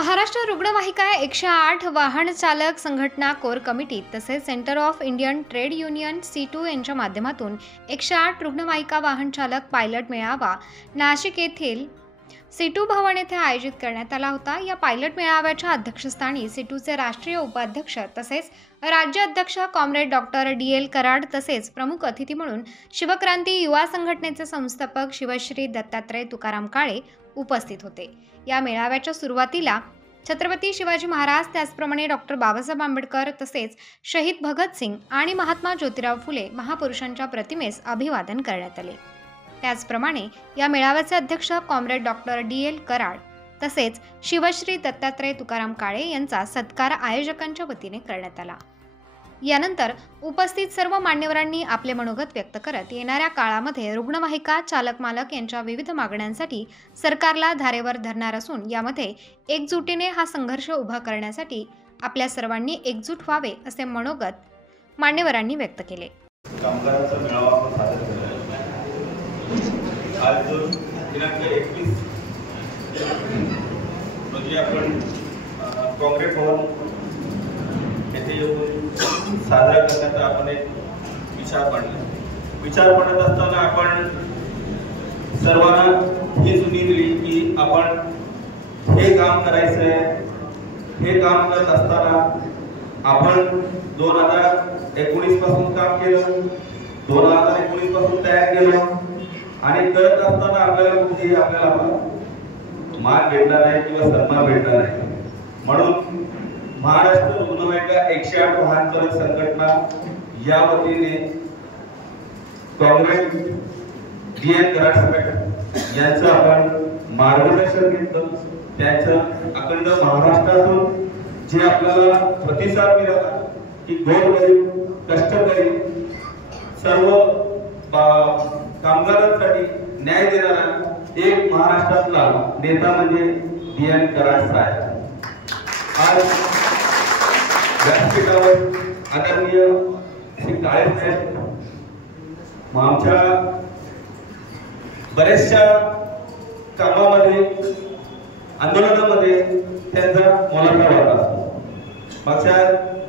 महाराष्ट्र रुग्णवाहिका 108 वाहन चालक संघटना कोर कमिटी तसेच centre of Indian trade union C2 यांच्या माध्यमातून 108 रुग्णवाहिका वाहन चालक पायलट मेळावा नाशिक येथील C2 भवन येथे आयोजित करण्यात आला होता। या पायलट मेळाव्याच्या अध्यक्षस्थानी C2चे राष्ट्रीय उपाध्यक्ष तसेच राज्य अध्यक्ष कॉम्रेड डॉक्टर DL कराड तसेच प्रमुख अतिथी म्हणून शिवक्रांती युवा संघटनेचे संस्थापक शिवश्री दत्तात्रय तुकाराम काळे उपस्थित होते। या मेळाव्याच्या सुरुवातीला छत्रपती शिवाजी महाराज त्याचप्रमाणे डॉक्टर बाबासाहेब आंबेडकर तसेच शहीद भगत सिंग आणि महात्मा ज्योतिराव फुले महापुरुषांच्या प्रतिमेस अभिवादन करण्यात आले। त्याचप्रमाणे या मेळाव्याचे अध्यक्ष कॉम्रेड डॉक्टर DL कराड तसेच शिवश्री दत्तात्रय तुकाराम काळे यांचा सत्कार आयोजकांच्या वतीने करण्यात आला। यानंतर उपस्थित सर्व मान्यवरांनी आपले मनोगत व्यक्त करत येणाऱ्या काळामध्ये रुग्णवाहिका चालक मालक यांच्या विविध मागण्यांसाठी सरकारला धारेवर धरणार असून यामध्ये एकजुटीने हा संघर्ष उभा करण्यासाठी आपल्या सर्वांनी एकजूट व्हावे असे मनोगत मान्यवरांनी व्यक्त केले। कामगारांचा मेळावा आपण सादर केला आज दिनांक 21 रोजी आपण काँग्रेस भवन येथे येऊन साजरा करण्याचा आपण एक विचार मांडत असताना आपण सर्वांना ही सुनी दिली की आपण हे काम करायचं आहे। हे काम करत असताना आपण 2019 पासून काम केलं, 2019 पासून तयार केलं आणि करत असताना आपल्याला कुठेही आपल्याला मान भेटणार नाही किंवा सन्मान भेटणार नाही। म्हणून महाराष्ट्र रुग्णवाहिका 108 वाहन चालक संघटना या वतीने काँग्रेस DL कराड साहेब यांचं आपण मार्गदर्शन घेतलं। त्यांचं अखंड महाराष्ट्रातून जे आपल्याला प्रतिसाद मिळाला की गोरगरीब कष्टकरी सर्व कामगारांसाठी न्याय देणारा एक महाराष्ट्रातला नेता म्हणजे DL कराड साहेब। आज व्यासपीठावर आदरणीय श्री काळे साहेब आमच्या बऱ्याचशा कामामध्ये आंदोलनामध्ये त्यांचा मोलाचा वाटा असतो। मागच्या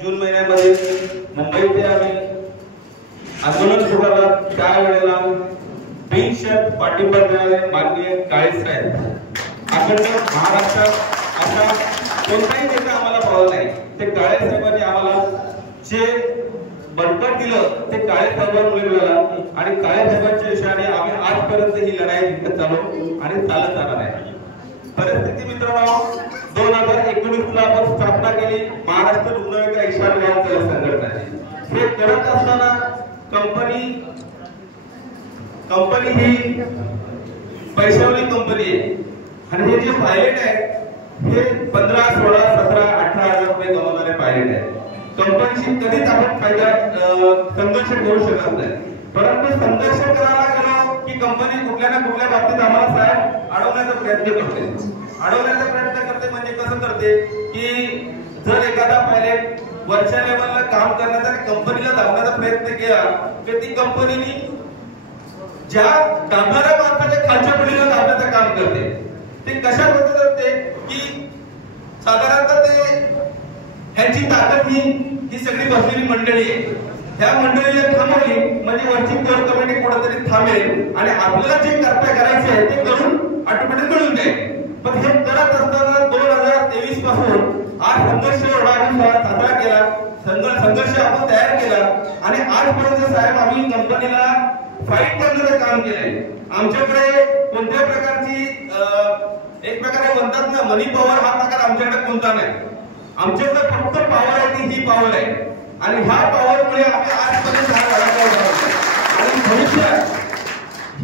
जून महिन्यामध्ये मुंबईत आम्ही आंदोलन सुरू त्यावेळेला बिनशर्त पाठिंबा देणारे माननीय काळे साहेब अखंड महाराष्ट्रात असा कोणताही नेता आम्हाला पावला नाही। ते काळे साहेबांनी आम्हाला जे बळकट दिलं ते काळे साहेबांमुळे मिळालं आणि काळे साहेबांच्या यशाने आम्ही आजपर्यंत ही लढाई जिंकत चालू आणि चालत जाणार आहे। परिस्थिती मित्रांनो 2019 ला आपण स्थापना केली महाराष्ट्र रुग्णवाहिका 108 वाहन चालक संघटनेची। हे करत असताना कंपनी ही पैशावाली कंपनी आहे आणि हे जे पायलट आहे हे 15, 16, 17, 18,000 रुपये कमवणारे पायलट आहे। कंपनीशी कधीच आपण संघर्ष करू शकत नाही, परंतु संघर्ष करायला गेलो की कंपनी कुठल्या ना कुठल्या बाबतीत आम्हाला साहेब अडवण्याचा प्रयत्न करते। म्हणजे कसं करते की जर एखादा पायलट वरच्या लेवलला काम करण्याचा कंपनीला दाबण्याचा प्रयत्न केला तर ती कंपनीने ज्या कामगारा मार्फत खालच्या पिढीला दाबण्याचं काम करते। ते कशा पद्धतीने करते की साधारणतः ते ह्यांची ताकद ही सगळी बसलेली मंडळी आहे। ह्या मंडळीला थांबवली म्हणजे वरची कोर कमिटी कुठेतरी थांबेल आणि आपल्याला जे कर्तव्य करायचे आहे ते करून ऑटोमॅटिक मिळून जाईल। पण हे करत असताना 2023 पासून आज संघर्ष साजरा केला, संघर्ष आपण तयार केला आणि आजपर्यंत साहेब आम्ही कंपनीला फाईट करण्याचं काम केलंय। आमच्याकडे कोणत्या प्रकारची एक प्रकारे म्हणतात ना मनी पॉवर हा प्रकार आमच्याकडे कोणता नाही। आमच्याकडे फक्त पॉवर आहे ही पॉवर आहे आणि ह्या पॉवरमुळे आम्ही आजपर्यंत आणि भविष्यात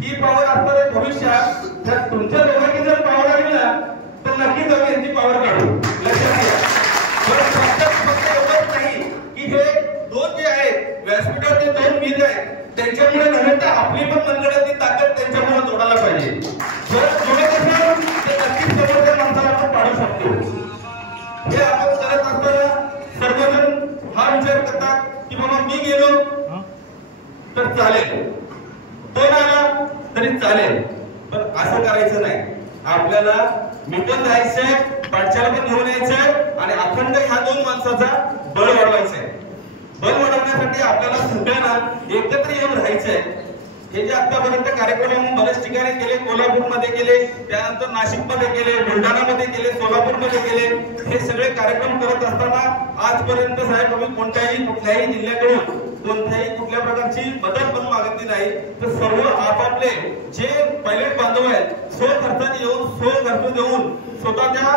ही पॉवर असणार भविष्यात जर तुमच्या दोघांची जर पॉवर आली ना तर नक्कीच आम्ही यांची पॉवर काढू। लक्षात घ्या फक्त एवढंच नाही की हे दोन जे आहेत व्यासपीठाचे दोन वीर आहेत त्यांच्यामुळे नव्हे तर आपली पण मनगटाची ताकद त्यांच्यामुळे जोडायला पाहिजे। जर जोडत असेल तर नक्कीच समोरच्या माणसाला आपण पाडू शकतो। हे आपण करत असताना सर्वजण हा विचार करतात की बाबा मी गेलो तर चालेल, तो आला तरी चालेल, पण असं करायचं नाही। आपल्याला मी पण जायचंय, पाठशाला पण घेऊन यायचंय आणि अखंड ह्या दोन माणसाचा बळ वाढवायचंय. बळ वाढवण्यासाठी आपल्याला सगळ्यांना एकत्र येऊन राहायचंय. हे जे आतापर्यंत कार्यक्रम बरेच ठिकाणी केले, कोल्हापूरमध्ये केले, त्यानंतर नाशिकमध्ये केले, बुलढाणामध्ये केले, सोलापूरमध्ये केले, हे सगळे कार्यक्रम करत असताना आजपर्यंत साहेब आम्ही कुठल्याही जिल्ह्याकडून कुठल्या प्रकारची मदत पण मागितली नाही. तर सर्व आपापले जे पायलट बांधव आहेत स्वखर्चाने येऊन स्वखर्च देऊन स्वतःच्या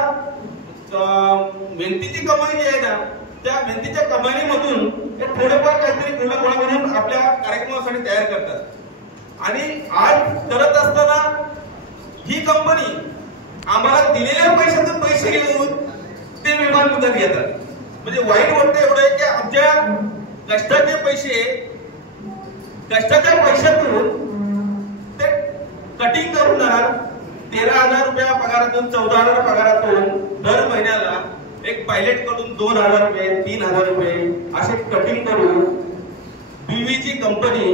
मेहनतीची कमाई जी आहे ना, त्या मेहनतीच्या कमाईमधून ते थोडेफार काहीतरी गोळा करून आपल्या कार्यक्रमासाठी तयार करतात. आणि आज करत असताना ही कंपनी आम्हाला दिलेल्या पैशातून पैसे घेऊन ते विमान मुदत घेतात. म्हणजे वाईट वाटतं एवढं आहे की आमच्या कष्टाच्या पैशातून ते कटिंग करून देणार. 13,000 रुपया पगारातून 14,000 पगारातून दर महिन्याला एक पायलट कडून 2,000 रुपये 3,000 रुपये असे कटिंग करून बीव्हीची कंपनी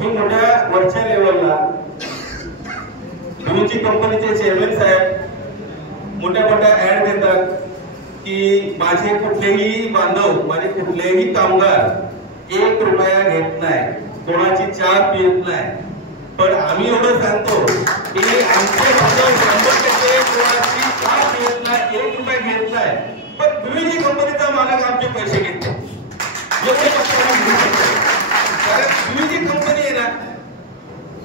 ही मोठ्या वरच्या लेवलला बीव्हीची कंपनीचे चेअरमॅन साहेब मोठ्या ऍड देतात की माझे कुठलेही बांधव, माझे कुठलेही कामगार 1 रुपया घेत नाही, कोणाची चहा पित नाही. पण आम्ही एवढं सांगतो की आमचे बांधव 100% कोणाची चहा पित नाही, 1 रुपया घेत नाही. पण बीव्हीची कंपनीचा मालक आमचे पैसे घेतो. कारण बीव्हीची कंपनी आहे ना,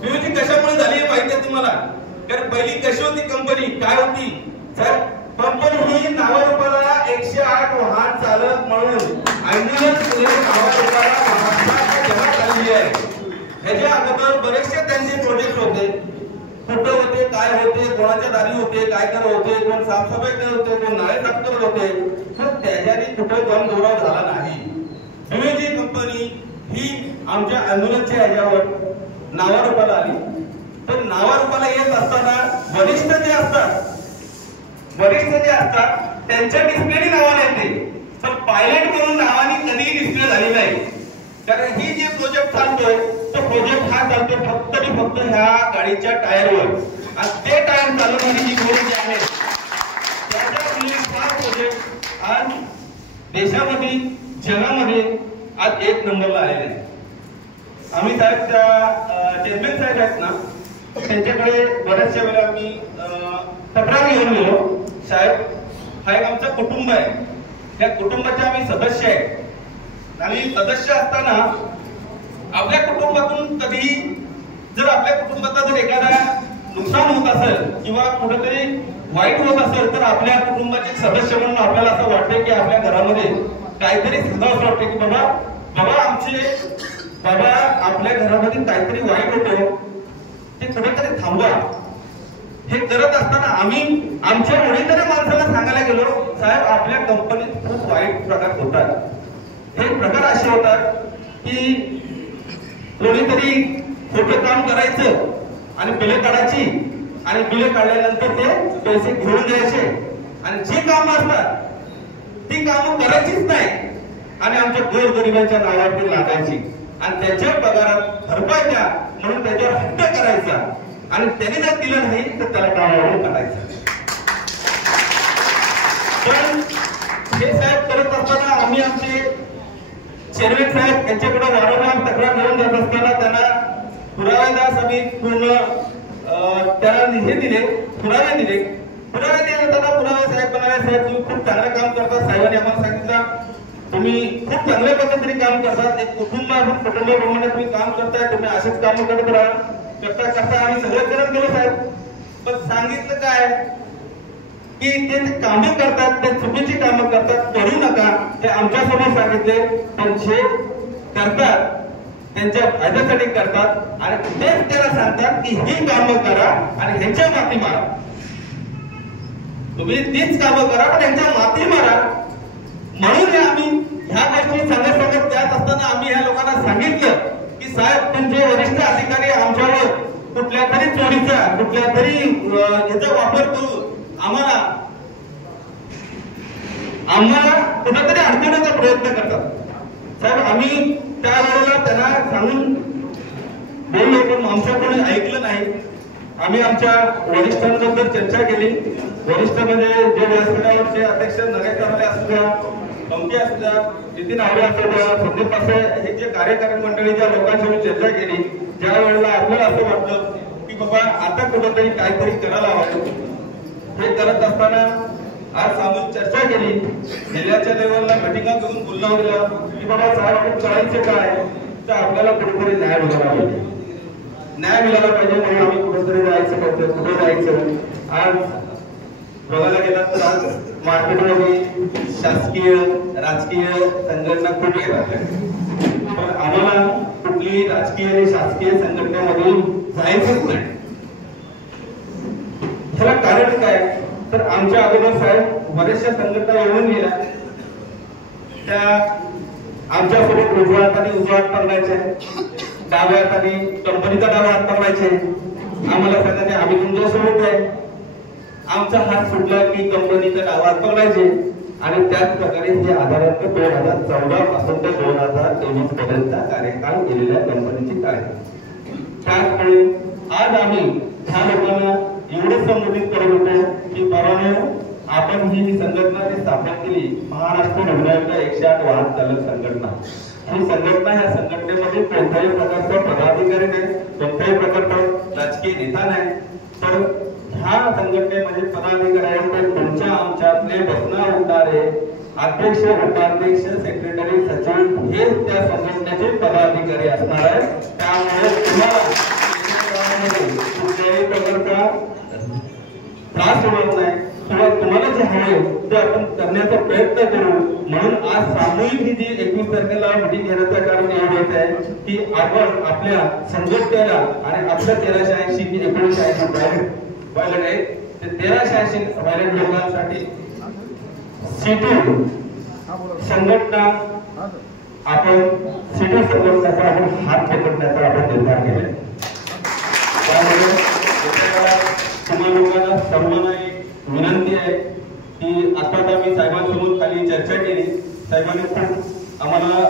बीव्हीची कशामुळे झाली माहिती आहे तुम्हाला? कारण पहिली कशी होती कंपनी, काय होती सर? कंपनी ही नावारूपाला 108 वाहन चालक म्हणून ॲम्ब्युलन्स नावारूपाला महाराष्ट्रात जगात आलेली आहे. ह्याच्या अगोदर बरेचसे त्यांचे प्रोजेक्ट होते. कुठं होते, काय होते, कोणाच्या दारी होते, काय करत होते, कोण साफसफाई करत होते, कोण नाळे साफ करत होते. पण त्याच्याने कुठं दम दौरा झाला नाही. बीव्हीची कंपनी ही आमच्या ॲम्ब्युलन्सच्या ह्याच्यावर नावारूपाला आली. तर नावारूपाला येत असताना वरिष्ठ जे असतात त्यांच्या डिस्प्लेनी नावाने येते. तर पायलट म्हणून नावाने कधीही डिस्प्ले झाली नाही. कारण ही जे प्रोजेक्ट चालतोय तो प्रोजेक्ट हा चालतोय फक्त ह्या गाडीच्या टायरवर. आणि ते टायर चालवणारी जी गोळी जी आहे त्याच्यामुळे हा प्रोजेक्ट आज देशामध्ये जगामध्ये आज 1 नंबरला आलेला आहे. आम्ही साहेब त्या चेअरमॅन साहेब आहेत ना, त्यांच्याकडे बऱ्याचशा वेळा आम्ही तक्रार घेऊन गेलो. साहेब हा एक आमचं कुटुंब आहे, त्या कुटुंबाचे आम्ही सदस्य आहे आणि सदस्य असताना आपल्या कुटुंबातून कधीही जर आपल्या कुटुंबाचा जर एखादा नुकसान होत असेल किंवा कुठेतरी वाईट होत असेल तर आपल्या कुटुंबाचे सदस्य म्हणून आपल्याला असं वाटतं की आपल्या घरामध्ये काहीतरी सुधार वाटते की बाबा आपल्या घरामध्ये काहीतरी वाईट होतं ते कुठेतरी थांबवा. हे करत असताना आम्ही आमच्या वडीलधाऱ्या माणसाला सांगायला गेलो, साहेब आपल्या कंपनीत खूप वाईट प्रकार होतात. हे प्रकार असे होतात की कोणीतरी खोटं काम करायचं आणि बिले काढायची आणि बिले काढल्यानंतर ते पैसे घेऊन द्यायचे आणि जी कामं असतात ती कामं करायचीच नाही आणि आमच्या गोरगरिबांच्या नावावरती लागायची आणि त्याच्या पगारात भरपाई द्या म्हणून त्याच्यावर हट्ट करायचा आणि त्याने जर दिलं नाही तर त्याला कामावरून काढायचं. पण हे साहेब करत असताना आम्ही आमचे चेअरमॅन साहेब यांच्याकडे वारंवार तक्रार घेऊन जात असताना त्यांना पुरावेदास आम्ही पूर्ण त्यांना हे दिले, पुरावे दिले असताना पुरावे साहेब म्हणाले, साहेब तुम्ही खूप चांगलं काम करता. साहेबांनी आम्हाला सांगितलं तुम्ही खूप चांगल्या पद्धतीने काम करतात, एक कुटुंबाप्रमाणे तुम्ही काम करताय, तुम्ही असेच काम करत राहा. करता आम्ही सगळं करत गेलो साहेब. पण सांगितलं काय की ते कामं करतात, ते चुकीची कामं करतात, करू नका. ते आमच्यासमोर सांगितले, पण जे करतात त्यांच्या फायद्यासाठी करतात आणि तेच त्याला सांगतात की ही कामं करा आणि ह्यांच्या माती मारा. तुम्ही तीच कामं करा पण ह्यांच्या माती मारा. म्हणून आम्ही ह्या गोष्टी सांगत त्यात असताना आम्ही ह्या लोकांना सांगितलं की साहेब तुमचे वरिष्ठ अधिकारी आमच्यावर कुठल्या तरी चोरीचा कुठल्या तरी याचा वापर करून आम्हाला कुठेतरी अडकवण्याचा प्रयत्न करतात. साहेब आम्ही त्यावेळेला त्यांना सांगून बोललो पण आमचं कोणी ऐकलं नाही आम्ही आमच्या वरिष्ठांबद्दल चर्चा केली। वरिष्ठ म्हणजे जे व्यासपीठावरचे अध्यक्ष नगरकारले असल्या, कमटी असल्या, नितीन आवडे असल्या, संदीप असे हे जे कार्यकारी मंडळी ज्या लोकांशी चर्चा केली, ज्या वेळेला आपल्याला असं वाटलं की बाबा आता कुठेतरी काहीतरी करायला हवं, हे करत असताना आज सामूहिक चर्चा केली। जिल्ह्याच्या लेवलला मिटिंगा घेऊन बोलणं दिलं की बाबा साहेब आपण करायचं काय, तर आपल्याला कुठेतरी न्याय मिळाला पाहिजे, न्याय मिळाला पाहिजे म्हणून आम्ही कुठेतरी जायचं होतं, कुठे जायचं। आज बघायला गेला तर आज मार्केटमध्ये शासकीय राजकीय संघटना खूप येतात, पण आम्हाला कुठलीही राजकीय आणि शासकीय संघटनेमध्ये जायचंच नाही। ह्याला कारण काय, तर आमच्या अगोदर साहेब बऱ्याचशा संघटना येऊन गेल्या, त्या आमच्यासोबत उजव्या हाताने उजवा हात पकडायचे, डाव्या हाताने कंपनीचा डावा हात पकडायचे, आम्हाला सांगायचे आम्ही तुमच्यासोबत आहे, आमचा हात सुटला की कंपनीचा डावा हात पकडायचे। आणि त्याच प्रकारे हे आधारार्थ 2014 पासून ते 2023 पर्यंत कार्यकाळ केलेल्या कंपनीची काय, त्यामुळे आज आम्ही ह्या लोकांना एवढं संबोधित करत होतो की बाबांनो आपण ही संघटना जी स्थापन केली, महाराष्ट्र रुग्णालयाच्या 108 वाहन चालक संघटना, ही संघटना ह्या संघटनेमध्ये कोणत्याही प्रकारचा पदाधिकारी नाही, कोणत्याही प्रकारचा राजकीय नेता नाही, तर ह्या संघटनेमध्ये पदाधिकारी आहेत ते तुमच्या आमच्यातले बसणार उठणारे अध्यक्ष, उपाध्यक्ष, सेक्रेटरी, सचिव हे त्या संघटनेचे पदाधिकारी असणार आहेत। त्यामुळे तुम्हाला कुठल्याही प्रकारचा त्रास होणार नाही किंवा तुम्हाला जे हवे ते आपण करण्याचा प्रयत्न करू। म्हणून आज सामूहिक ही जी 21 तारखेला मीटिंग घेण्याचं कारण एवढंच आहे की आपण आपल्या संघटनेला आणि आपल्या 1380 की 1980 पायलट आहेत, ते 1380 पायलट लोकांसाठी सीटू संघटना आपण सीटू संघटनेचा आपण हात पकडण्याचा आपण निर्धार केला। त्यामुळे तुम्हा लोकांना सर्वांना एक विनंती आहे की आता मी साहेबांसोबत खाली चर्चा केली, साहेबांनी खूप आम्हाला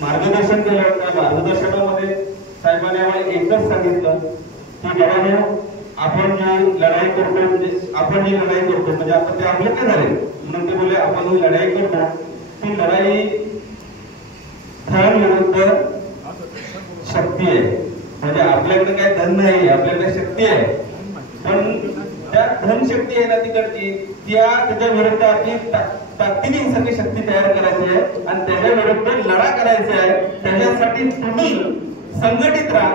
मार्गदर्शन केलं। त्या मार्गदर्शनामध्ये साहेबांनी आम्हाला एकच सांगितलं की बाबांनो आपण जी लढाई करतो म्हणजे आपण जी लढाई करतो म्हणजे आपण ते आपले काय झाले म्हणून ते बोले आपण ही लढाई करतो ती लढाई धन विरुद्ध शक्ती आहे, म्हणजे आपल्याकडे काय धन नाही, आपल्याकडे शक्ती आहे, पण त्या धनशक्ती आहे ना तिकडची त्याच्या विरुद्ध आपली ताकदीने सगळी शक्ती तयार करायची आहे आणि त्याच्या विरुद्ध लढा करायचा आहे। त्याच्यासाठी तुम्ही संघटित राहा,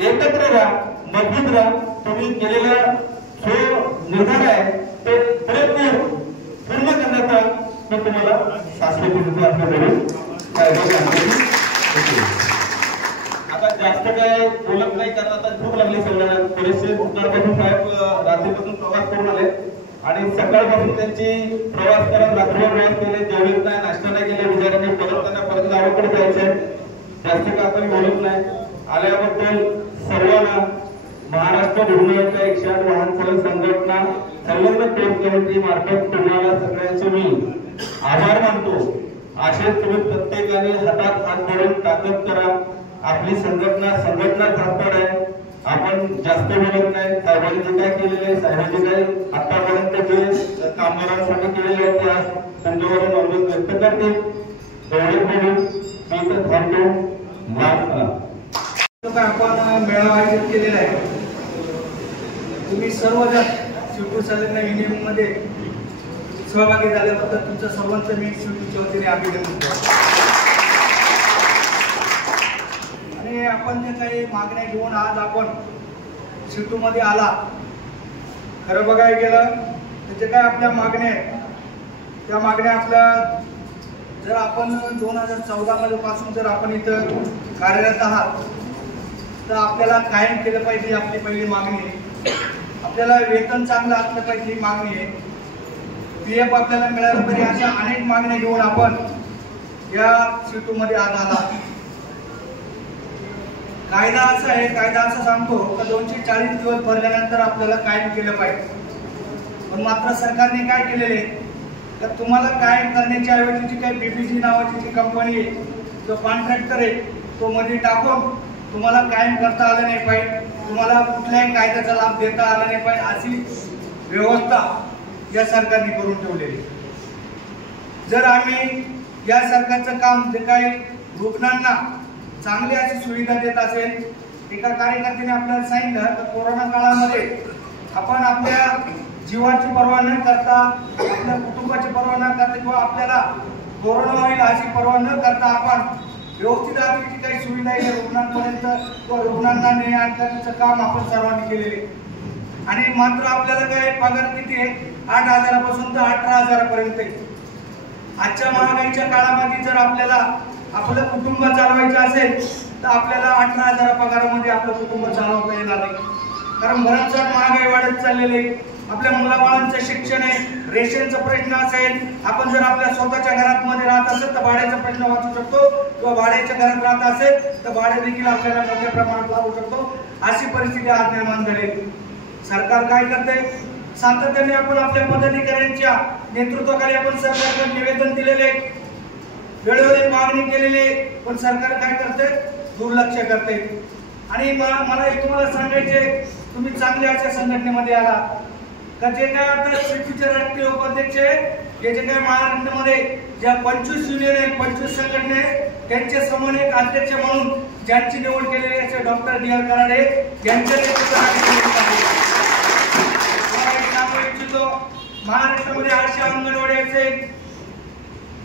एकत्र राहा, मजबूत राहा। तुम्ही केलेला जो निर्धार आहे ते प्रयत्न पूर्ण करण्याचा मी तुम्हाला शासकीय आता जास्त काय बोलत नाही कारण आता भूक लागली सगळ्यांना। बरेचसे भूकपासून साहेब रात्रीपासून प्रवास करून आले आणि सकाळपासून त्यांची प्रवास करत रात्रभर प्रवास केले, जेवलेच नाही, नाश्ता नाही केले बिचाऱ्यांनी, परत त्यांना परत गावाकडे जायचंय। जास्त काय आपण बोलत नाही। आल्याबद्दल सर्वांना महाराष्ट्र रुग्णालयाच्या 108 वाहन चालक संघटना सर्वांना कोर कमिटी मार्फत तुम्हाला सगळ्यांचे मी आभार मानतो। असेच तुम्ही प्रत्येकाने हातात हात धरून ताकद करा। आपली संघटना ताकद आहे, आपण जास्त बोलत नाही। साहेबांनी जे काय केलेले आहे, साहेबांनी काय आतापर्यंत जे कामगारांसाठी केलेले आहे त्या तुमच्यावरून अनुभव व्यक्त करते। एवढे बोलून मी इथं थांबतो। आपण मेळावा आयोजित केलेला आहे। तुम्ही सर्वजण शिवपूर संघटना युनियन मध्ये सहभागी झाल्याबद्दल तुमच्या सर्वांचं मी शिवपूरच्या वतीने अभिनंदन करतो। आणि आपण जे काही मागण्या घेऊन आज आपण शिवपूर मध्ये आला, खरं बघायला गेलं तर जे काय आपल्या मागण्या आहेत त्या मागण्या आपल्या जर आपण 2014 मध्ये पासून जर आपण इथं कार्यरत आहात तर आपल्याला कायम केलं पाहिजे, आपली पहिली मागणी आहे। आपल्याला वेतन चांगलं असलं पाहिजे ही मागणी आहे। पीएफ आपल्याला मिळालं पाहिजे, अशा अनेक मागण्या घेऊन आपण या सीटूमध्ये आज आला। कायदा असा आहे, कायदा असं सांगतो की 240 दिवस भरल्यानंतर आपल्याला कायम केलं पाहिजे, पण मात्र सरकारने काय केलेले तर तुम्हाला कायम करण्याच्या ऐवजी जी काही बीपीसी नावाची जी कंपनी आहे, जो कॉन्ट्रॅक्टर आहे तो मध्ये टाकून तुम्हाला कायम करता आलं नाही पाहिजे। तुम्हाला कुठल्याही कायद्याचा लाभ देता आला नाही पाहिजे अशी व्यवस्था या सरकारने करून ठेवलेली. जर आम्ही या सरकारचं काम जे काही रुग्णांना चांगली अशी सुविधा देत असेल, एका कार्यकर्त्याने आपल्याला सांगितलं तर कोरोना काळामध्ये आपण आपल्या जीवाची पर्वा न करता, आपल्या कुटुंबाची पर्वा न करता किंवा आपल्याला कोरोना होईल अशी पर्वा न करता आपण व्यवस्थित आपली काही सुविधा आहे रुग्णांपर्यंत किंवा रुग्णांना ने आणण्याचं काम आपण सर्वांनी केलेले. आणि मात्र आपल्याला काय पगार किती आहे? 8,000 पासून तर 18,000 पर्यंत. आजच्या महागाईच्या काळामध्ये जर आपल्याला आपलं कुटुंब चालवायचं असेल तर आपल्याला 18,000 पगारामध्ये आपलं कुटुंब चालवता येणार नाही. कारण भरमसाठ महागाई वाढत चाललेली आहे. आपल्या मुलाबाळांचं शिक्षण आहे, रेशनचा प्रश्न असेल, आपण जर आपल्या स्वतःच्या घरात मध्ये राहत असेल तर भाड्याचा प्रश्न वाचू शकतो किंवा भाड्याच्या घरात राहत असेल तर भाडे देखील आपल्याला मोठ्या प्रमाणात लागू शकतो. अशी परिस्थिती आज निर्माण झाली. सरकार काय करते? सातत्याने आपण आपल्या पदाधिकाऱ्यांच्या नेतृत्वाखाली आपण सरकारकडे निवेदन दिलेले, वेळोवेळी मागणी केलेली, पण सरकार काय करते? दुर्लक्ष करते. आणि मला एक तुम्हाला सांगायचे, तुम्ही चांगल्या अशा संघटनेमध्ये आला का जे काय आता सीपीचे राष्ट्रीय उपाध्यक्ष हे जे काय महाराष्ट्रामध्ये ज्या 25 युनियन आहेत, 25 संघटना आहेत, त्यांचे समन्वयक अध्यक्ष म्हणून ज्यांची निवड केलेली असे डॉक्टर डी.आर. कराडे यांच्या नेतृत्वाखाली महाराष्ट्रामध्ये आशा अंगणवाडी असेल,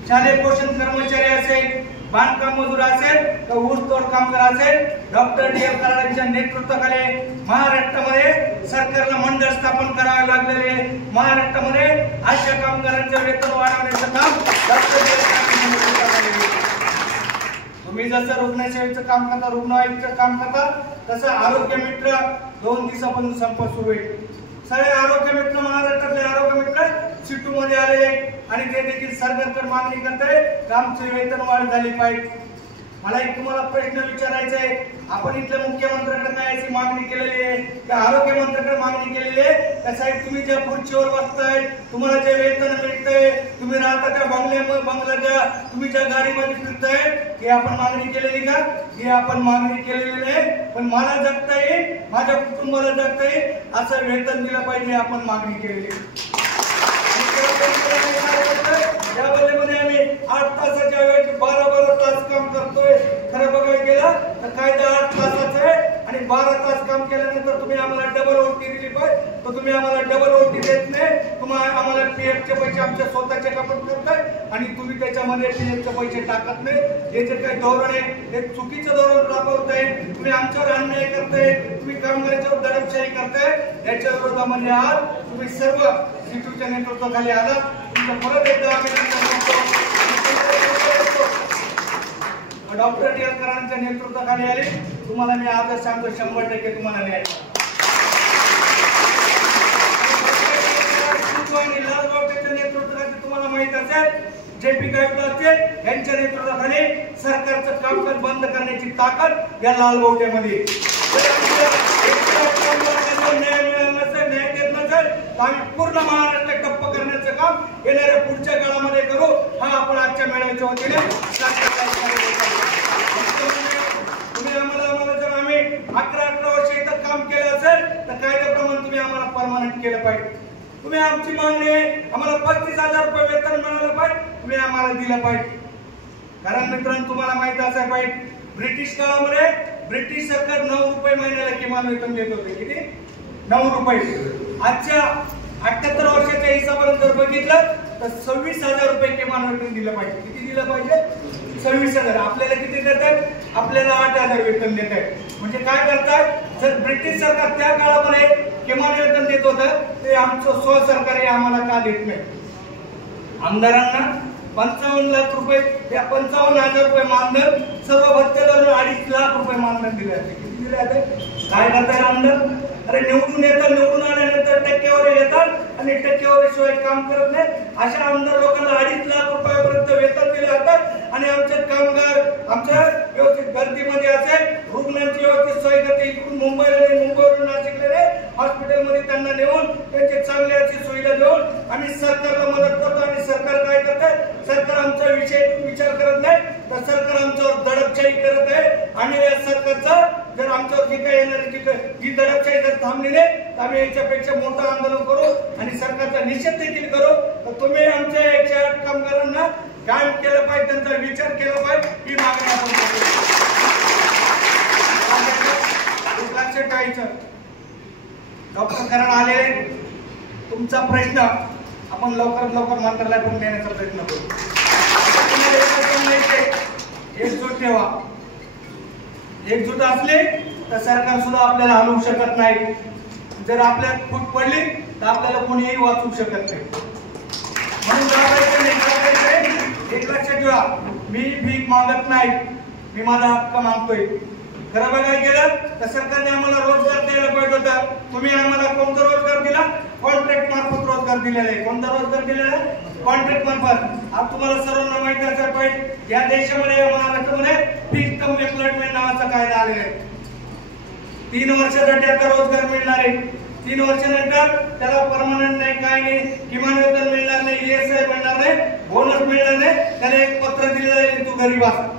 शालेय पोषण कर्मचारी असेल, बांधकाम मजूर असेल तर ऊसतोड कामगार असेल, डॉक्टर डी.आर. कराडांच्या नेतृत्वाखाली महाराष्ट्रामध्ये सरकारला मंडळ स्थापन करावे लागलेले. महाराष्ट्रामध्ये आशा कामगारांचे वेतन वाढवण्याचं काम डॉक्टर डी.आर. कराडांच्या नेतृत्वाखाली. तुम्ही जसं रुग्णसेवेचं काम करता, रुग्णवाहिकेचं काम करता, तसं आरोग्य मित्र 2 दिवसापासून संप सुरू आहे. सगळे आरोग्य मित्र, महाराष्ट्रातले आरोग्य मित्र सीटू मध्ये आलेले आणि ते देखील सरकारकडे मागणी करताय की आमचे वेतन वाढ झाली पाहिजे. मला एक तुम्हाला प्रश्न विचारायचा आहे, आपण इथल्या मुख्यमंत्र्यांकडे काय अशी मागणी केलेली आहे की आरोग्य मंत्र्यांकडे मागणी केलेली आहे का साहेब तुम्ही ज्या खुर्चीवर बसताय, तुम्हाला जे वेतन मिळतंय, तुम्ही राहता त्या बंगल्याच्या, तुम्ही ज्या गाडीमध्ये फिरताय, ही आपण मागणी केलेली का? ही आपण मागणी केलेली नाही. पण मला जगता येईल, माझ्या कुटुंबाला जगता येईल असं वेतन दिलं पाहिजे, आपण मागणी केलेली. यामध्ये आम्ही 8 तासाच्या ऐवजी 12 तास काम करतोय. खरं बघायला गेलं तर कायदा 8 तासाचा आहे आणि 12 तास काम केल्यानंतर तुम्ही आम्हाला डबल ओटी दिली पाहिजे, तर तुम्ही आम्हाला डबल ओटी देत नाही. तुम्हाला आम्हाला पीएफचे पैसे आमच्या स्वतःचे कपात करताय आणि तुम्ही त्याच्यामध्ये पीएफचे पैसे टाकत नाही. हे जे काही धोरण आहे हे चुकीचं धोरण राबवताय. तुम्ही आमच्यावर अन्याय करताय, तुम्ही कामगारांच्यावर दडपशाही करताय. याच्या विरोधामध्ये आज तुम्ही सर्व सीटूच्या नेतृत्वाखाली आला. तुमचं परत एकदा डॉक्टर डी.आर. कराडांच्या नेतृत्वाखाली आले. तुम्हाला मी आदर सांगतो 100% तुम्हाला न्याय. लालबावट्याच्या नेतृत्वाखाली तुम्हाला माहित असेल जे.पी. गायकवाड असतील यांच्या नेतृत्वाखाली सरकारचं कामकाज बंद करण्याची ताकद या लालबावट्यामध्ये. न्याय मिळाला नसेल, न्याय देत नसेल तर आम्ही पूर्ण महाराष्ट्र ठप्प करण्याचं काम येणाऱ्या पुढच्या काळामध्ये करू. हा आपण आजच्या मेळाव्याच्या वतीने तुम्ही आम्हाला जर आम्ही 11 वर्ष इथं काम केलं असेल तर कायद्याप्रमाणे तुम्ही आम्हाला परमनंट केलं पाहिजे. तुम्ही आमची मागणी आहे आम्हाला 35,000 रुपये वेतन मिळालं पाहिजे, तुम्ही आम्हाला दिलं पाहिजे. कारण मित्रांनो तुम्हाला माहित असायला पाहिजे ब्रिटिश काळामध्ये ब्रिटिश सरकार 9 रुपये महिन्याला किमान वेतन देत होते. किती? 9 रुपये. आजच्या 78 वर्षाच्या हिसाबाने जर बघितलं तर 26,000 रुपये किमान वेतन दिलं पाहिजे. किती दिलं पाहिजे? 26,000. आपल्याला किती देतात? आपल्याला 8,000 वेतन देत आहेत. म्हणजे काय करतात? जर ब्रिटिश सरकार त्या काळामध्ये किमान वेतन देत होतं ते आमचं स्वसरकारी आम्हाला का देत नाही? आमदारांना 55 लाख रुपये, या 55,000 रुपये मानधन, सर्व भत्तेदारांना 2.5 लाख रुपये मानधन दिले जाते. किती दिले जाते? काय करताय आमदार? अरे निवडून येतात, निवडून आल्यानंतर टक्केवारी घेतात आणि टक्केवारीशिवाय काम करत नाही. अशा आमदार लोकांना 2.5 लाख रुपयापर्यंत वेतन दिले जातात आणि आमचे कामगार आमच्या व्यवस्थित गर्दीमध्ये असेल, रुग्णांची व्यवस्थित सोय करते. इकडून मुंबईवरून नाशिकला हॉस्पिटलमध्ये त्यांना नेऊन त्यांची चांगली अशी सुविधा देऊन आम्ही सरकारला मदत करतो. आणि सरकार काय करते? सरकार आमचा विचार करत नाही तर सरकार आमच्यावर दडपशाही करत आहे. आणि या सरकारचा जर आमच्यावर जी काही येणारी जी दडपशाही जर थांबली नाही तर आम्ही याच्यापेक्षा मोठं आंदोलन करू आणि सरकारचा निषेध देखील करू. तर तुम्ही आमच्या 108 कामगारांना कायम केलं पाहिजे, त्यांचा विचार केला पाहिजे ही मागणी आपण करतो. लक्षात ठेवायचं, डॉक्टर करण आले, तुमचा प्रश्न आपण लवकरात लवकर मंत्रालयापर्यंत नेण्याचा प्रयत्न करू. एकजूट ठेवा, एकजूट असले तर सरकार सुद्धा आपल्याला हलवू शकत नाही. जर आपल्यात फूट पडली तर आपल्याला कोणीही वाचवू शकत नाही. म्हणून एक लक्षात ठेवा, मी भीक मागत नाही, मी माझा हक्क मागतोय. खरं बघायला गेलं तर सरकारने आम्हाला रोजगार द्यायला पाहिजे होता. तुम्ही आम्हाला कोणता रोजगार दिला? कॉन्ट्रॅक्ट मार्फत रोजगार दिलेला आहे. कोणता रोजगार दिलेला आहे? कॉन्ट्रॅक्ट मार्फत. आज तुम्हाला सर्वांना माहिती असायला पाहिजे, या देशामध्ये महाराष्ट्रामध्ये फिक्स टर्म एम्प्लॉयमेंट नावाचा कायदा आलेला आहे. 3 वर्षासाठी आता रोजगार मिळणार आहे. 3 वर्षानंतर त्याला परमनंट नाही, काय नाही, किमान वेतन मिळणार नाही, ESI मिळणार नाही, बोनस मिळणार नाही. त्याला एक पत्र दिलं जाईल, तू गरीब आहात.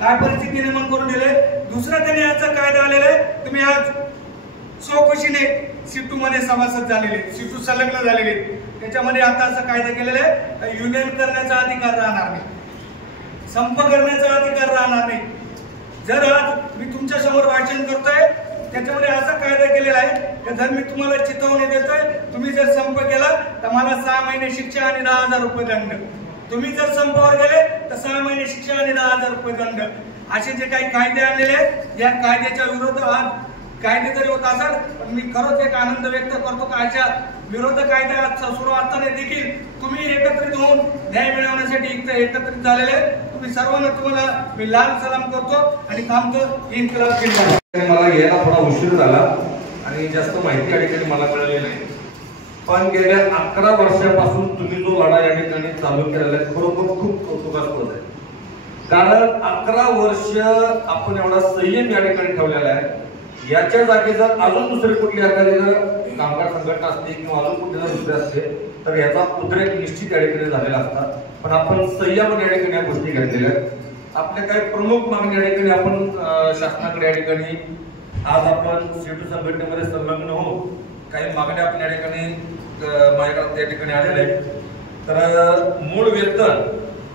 काय परिस्थिती निर्माण करून दिले. दुसरा त्याने याचा कायदा आलेला आहे. तुम्ही आज चौकशीने C2 मध्ये सभासद झालेले, C2 संलग्न झालेले, त्याच्यामध्ये आता असं कायदा केलेला आहे, युनियन करण्याचा अधिकार राहणार नाही, संप करण्याचा अधिकार राहणार नाही. जर आज मी तुमच्या समोर भाषण करतोय त्याच्यामध्ये असा कायदा केलेला आहे की जर मी तुम्हाला चिथावणी देतोय, तुम्ही जर संप केला तर मला 6 महिने शिक्षा आणि 10,000 रुपये दंड. तुम्ही जर संपावर गेले तर 6 महिने शिक्षा आणि 10,000 रुपये दंड. असे जे काही कायदे आणलेले आहेत, या कायद्याच्या विरोधात कायदे जरी होत असाल, पण मी खरंच एक आनंद व्यक्त करतो की अशा विरोध कायदा सुरू असताना देखील तुम्ही एकत्रित होऊन न्याय मिळवण्यासाठी एकत्रित झालेले. तुम्ही सर्वांना तुम्हाला मी लाल सलाम करतो आणि थांबतो. इन्कलाब जिंदाबाद. मला यायला थोडा उशीर झाला आणि जास्त माहिती या ठिकाणी मला मिळाली नाही, पण गेल्या 11 वर्षापासून तुम्ही जो लढा या ठिकाणी चालू केलेला आहे खरोखर खूप कौतुकास्पद आहे. कारण 11 वर्ष आपण एवढा संयम या ठिकाणी ठेवलेला आहे. याच्या जागी जर अजून दुसरी कुठली एखादी जर कामगार संघटना असते किंवा अजून कुठली जर दुसरी असते तर याचा उद्रेक निश्चित या ठिकाणी झालेला असता. पण आपण संयमाने या ठिकाणी या गोष्टी घेतलेल्या आहेत. आपल्या काही प्रमुख मागणी या ठिकाणी आपण शासनाकडे या ठिकाणी आज आपण C2 संघटनेमध्ये संलग्न होऊ काही मागण्या आपण या ठिकाणी माझ्याकडे त्या ठिकाणी आलेल्या आहेत. तर मूळ वेतन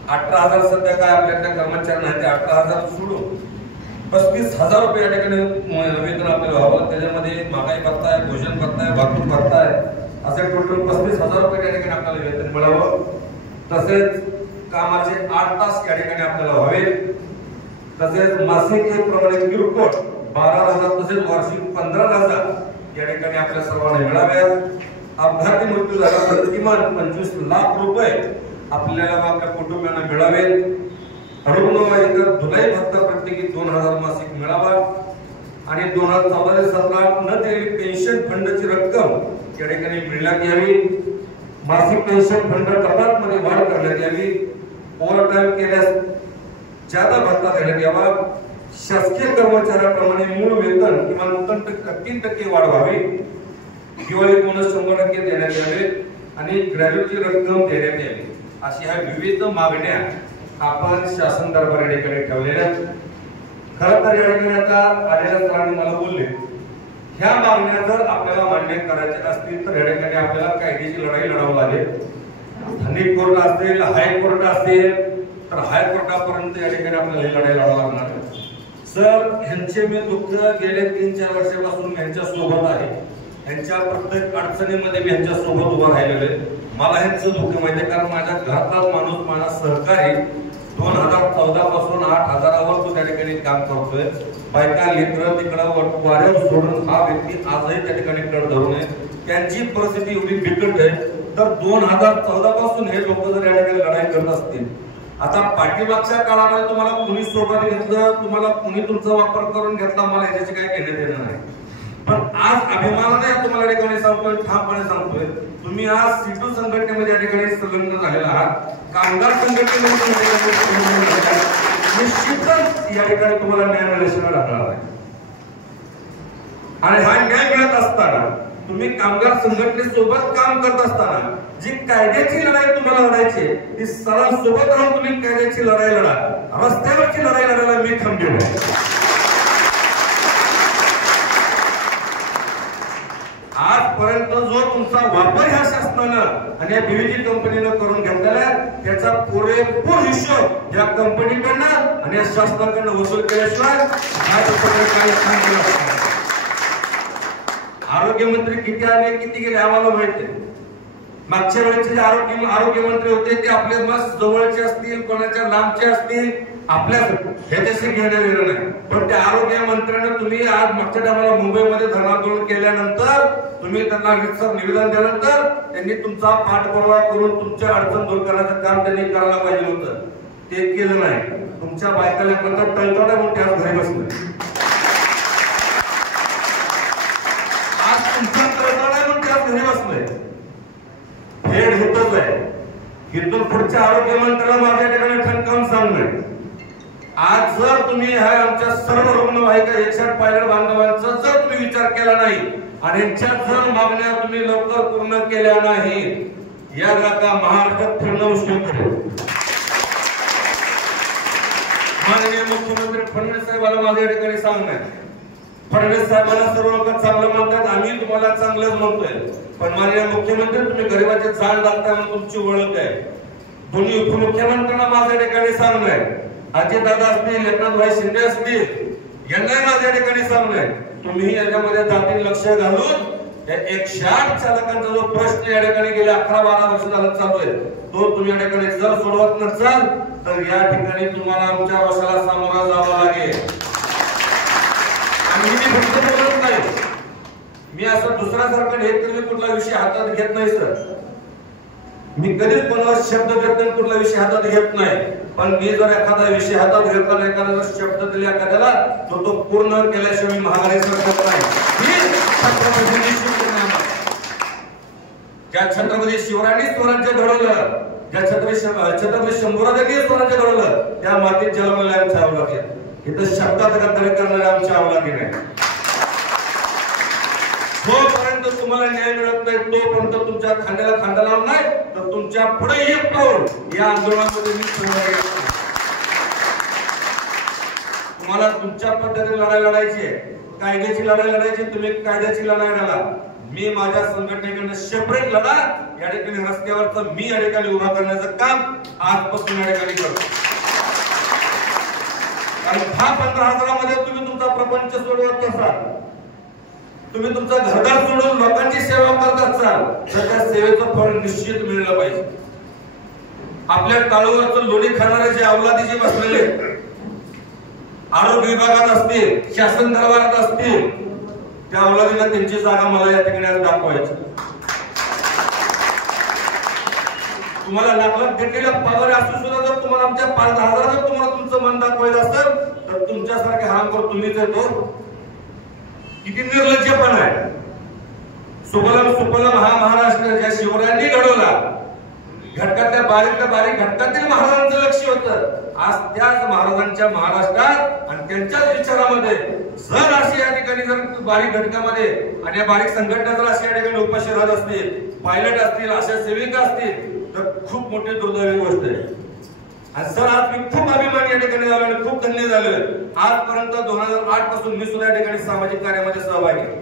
18,000 सध्या काय आपल्याकडे कर्मचाऱ्यांना आहे ते 18,000 सोडून 35,000 रुपये या ठिकाणी वेतन आपल्याला व्हावं. त्याच्यामध्ये महागाई भत्ता आहे, भोजन भत्ता आहे, वाहतूक भत्ता आहे, असे टोटल 35,000 रुपये या ठिकाणी आपल्याला वेतन मिळावं. तसेच कामाचे 8 तास या ठिकाणी आपल्याला व्हावे. तसेच मासिक प्रमाणे किरकोळ 12,000 तसेच वार्षिक 15,000 या ठिकाणी आपल्या सर्वांना मिळाव्यात. अपघाती मृत्यू झाला तर किमान 25 लाख रुपये आपल्याला आपल्या कुटुंबियांना मिळावेत. रुग्णवाहिका धुलाई भत्ता प्रत्येकी 2,000 मासिक मिळावा. आणि 2014-17 न दिलेली पेन्शन फंडची रक्कम या ठिकाणी मिळण्यात यावी. मासिक पेन्शन फंड कपातमध्ये वाढ करण्यात यावी. ओव्हर टाइम केल्यास जादा भत्ता देण्यात यावा. शासकीय कर्मचाऱ्याप्रमाणे मूळ वेतन किमान 3% वाढ व्हावी. दिवाळी बोनस 100% देण्यात यावे आणि ग्रॅज्युएटची रक्कम देण्यात यावी. अशी ह्या विविध मागण्या आपण शासन दरबार या ठिकाणी ठेवलेल्या. खरं तर या ठिकाणी आता आलेल्या सरांनी मला बोलले, ह्या मागण्या जर आपल्याला मान्य करायच्या असतील तर या ठिकाणी आपल्याला कायद्याची लढाई लढावं लागेल. स्थानिक कोर्ट असेल, हायकोर्ट असेल तर हायकोर्टापर्यंत या ठिकाणी आपल्याला ही लढाई लढावं लागणार आहे. सर, ह्यांचे मी दुःख गेले 3-4 वर्षापासून ह्यांच्या सोबत आहे. ह्यांच्या प्रत्येक अडचणीमध्ये मी ह्यांच्या सोबत उभा राहिलेलो आहे. मला ह्यांचं दुःख माहिती आहे, कारण माझ्या घरातला माणूस माझा सहकारी 2014 पासून 8,000वर तो त्या ठिकाणी काम करतोय. बायका लेकरं तिकडं वाऱ्यावर सोडून हा व्यक्ती आजही त्या ठिकाणी कड धरून आहे. त्यांची परिस्थिती एवढी बिकट आहे. तर 2014 पासून हे लोक जर या ठिकाणी लढाई करत असतील, आता पाठीमागच्या काळामध्ये तुम्हाला कुणी सोबत घेतलं, तुम्हाला कुणी तुमचा वापर करून घेतला, मला याच्याची काही घेणं देणं नाही. पण आज अभिमानाने तुम्हाला ठिकाणी सांगतोय, ठामपणे सांगतोय, तुम्ही आज C2 संघटनेमध्ये या ठिकाणी संलग्न झालेला आहात. कामगार संघटनेमध्ये निश्चितच या ठिकाणी तुम्हाला न्याय मिळाल्याशिवाय राहणार आहे. आणि हा न्याय मिळत असताना तुम्ही कामगार संघटनेसोबत काम करत असताना जी कायद्याची लढाई तुम्हाला लढायची ती सरांसोबत राहून तुम्ही कायद्याची लढाई लढा. रस्त्यावरची लढाई लढायला मी खंबीर आहे. आजपर्यंत जो तुमचा वापर ह्या शासनानं आणि या बीव्हीजी कंपनीनं करून घेतलेला त्याचा पुरेपूर हिशोब या कंपनीकडनं आणि या शासनाकडनं वसूल केल्याशिवाय काही सांगितलं. आरोग्यमंत्री किती आले किती गेले आम्हाला माहिती आहे. मागच्या वेळेचे जे आरोग्यमंत्री होते ते आपले मस्त जवळचे असतील, कोणाच्या लांबचे असतील, आपल्या ह्याच्याशी घेणं देणं नाही. पण त्या आरोग्य मंत्र्यांना तुम्ही आज मागच्या टायमाला मुंबईमध्ये धरणांदोलन केल्यानंतर तुम्ही त्यांना रितसर निवेदन दिल्यानंतर त्यांनी तुमचा पाठपुरावा करून तुमच्या अडचण दूर करण्याचं काम त्यांनी करायला पाहिजे होतं. ते केलं नाही. तुमच्या बायकाला टळतळ म्हणून त्या घरी बसले. आज तुमचा टळतळ आहे म्हणून त्या घरी बसले. फेड होतच आहे. इथून पुढच्या आरोग्य मंत्र्याला माझ्या ठिकाणी ठणकावून सांगणं, आज जर तुम्ही ह्या आमच्या सर्व रुग्णवाहिका 108 पायलट बांधवांचा जर तुम्ही विचार केला नाही आणि यांच्या जर मागण्या तुम्ही लवकर पूर्ण केल्या नाही, या का महाराष्ट्रात फिरणं मुश्किल करेल. माननीय मुख्यमंत्री फडणवीस साहेबांना माझ्या ठिकाणी सांगणं, फडणवीस साहेबांना सर्व लोक चांगलं म्हणतात, आम्ही तुम्हाला चांगलंच म्हणतोय. पण माननीय मुख्यमंत्री तुम्ही गरिबाचे झाड लागता म्हणून तुमची ओळख आहे. दोन्ही उपमुख्यमंत्र्यांना माझ्या ठिकाणी सांगणं, अजितदादा असतील, एकनाथभाई शिंदे असतील, यांनाही माझ्या ठिकाणी सांगणं, तुम्ही याच्यामध्ये जातीने लक्ष घालून 108 चालकांचा जो प्रश्न या ठिकाणी गेल्या 11-12 वर्ष झालं चालू आहे तो तुम्ही या ठिकाणी जर सोडवत नसाल तर या ठिकाणी तुम्हाला आमच्या वशाला सामोरं जावं लागेल. आणि मी फक्त बोलत नाही, मी असं दुसऱ्यासारखं हे तुम्ही कुठला विषय हातात घेत नाही सर. मी कधीच कोणाला शब्द देत नाही, कुठला विषय हातात घेत नाही. पण मी जर एखादा विषय हातात घेतला, एखादा जर शब्द दिला एखाद्याला तो पूर्ण केल्याशिवाय मी महागारी सरकत नाही. ज्या छत्रपती शिवरायांनी स्वराज्य घडवलं, ज्या छत्रपती शंभूराजांनी स्वराज्य घडवलं, त्या मातीत जन्मलेल्या आमच्या अवलादी आहेत. इथं शब्दात गद्दारी करणाऱ्या आमच्या अवलादी नाही. जोपर्यंत तुम्हाला न्याय मिळत नाही तोपर्यंत तुमच्या खांद्याला खांदा लावून नाही तर तुमच्या पुढे एक पाऊल या आंदोलनामध्ये मी तुम्हाला तुमच्या पद्धतीने लढाई लढायची, कायद्याची लढाई लढायची. तुम्ही कायद्याची लढाई लढा. मी माझ्या संघटनेकडनं सेपरेट लढा या ठिकाणी रस्त्यावरचं मी या ठिकाणी उभा करण्याचं काम आजपासून या ठिकाणी करतो. आणि 10-15 हजारामध्ये तुम्ही तुमचा प्रपंच सोडवत असाल, तुम्ही तुमचा घरदार सोडून लोकांची सेवा करत असाल तर त्या सेवेचं फळ निश्चित मिळलं पाहिजे. आपल्या टाळूवरचं लोणी खाणारे जे अवलादी जे बसलेले आरोग्य विभागात असतील, शासन दरबारात असतील, त्या अवलादीला त्यांची जागा मला या ठिकाणी दाखवायची. तुम्हाला लाख घेतलेल्या पगार असू सुद्धा जर तुम्हाला आमच्या 5-10 हजार जर तुम्हाला तुमचं मन दाखवायचं असेल तर तुमच्यासारखे हामखोर तुम्हीच येतो. किती निर्लज्जपण आहे. सुबलम सुफलम हा महाराष्ट्र ज्या शिवरायांनी घडवला, घटकातल्या बारीक घटकातील महाराजांचं लक्ष होतं. आज त्याच महाराजांच्या महाराष्ट्रात आणि त्यांच्याच विचारामध्ये जर अशी या ठिकाणी जर बारीक घटकामध्ये आणि या बारीक संघटना जर अशी या ठिकाणी उपाशी राहत असतील, पायलट असतील, आशा सेविका असतील तर खूप मोठी दुर्दैवी गोष्ट आहे. आणि सर आज मी खूप अभिमानी या ठिकाणी झालो आणि खूप धन्य झालोय. आजपर्यंत 2008 पासून मी सुद्धा या ठिकाणी सामाजिक कार्यामध्ये सहभागी आहे.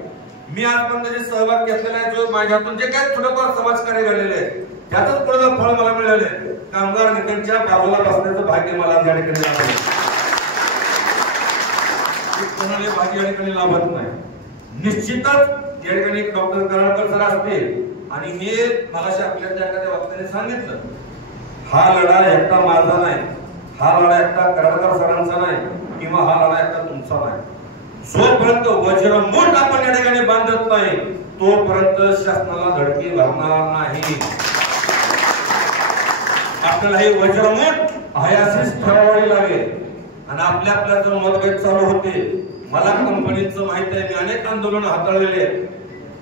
मी आजपर्यंत जे सहभाग घेतलेला आहे, जो माझ्यातून जे काही थोडंफार समाजकार्य घडलेले आहे त्यातच थोडं फळ मला मिळाले. कामगार नेत्यांच्या बाजूला बसण्याचं भाग्य मला या ठिकाणी लाभलं. कोणाला भाग्य या ठिकाणी लाभत नाही. निश्चितच या ठिकाणी डॉक्टर कराडकर सर असतील आणि हे मला आपल्या एखाद्या वक्त्याने सांगितलं, हा लढा एकटा माझा नाही, हा लढा एकटा कराडकर सरांचा नाही किंवा हा लढा एकटा तुमचा नाही. जोपर्यंत वज्रमूठ आपण या ठिकाणी बांधत नाही तोपर्यंत शासनाला धडकी भरणार नाही. आपल्याला हे वज्रमूठ हयासीच ठरवावे लागेल. आणि आपल्या जर मतभेद चालू होते, मला कंपनीचं माहिती आहे, मी अनेक आंदोलन हाताळलेले आहेत.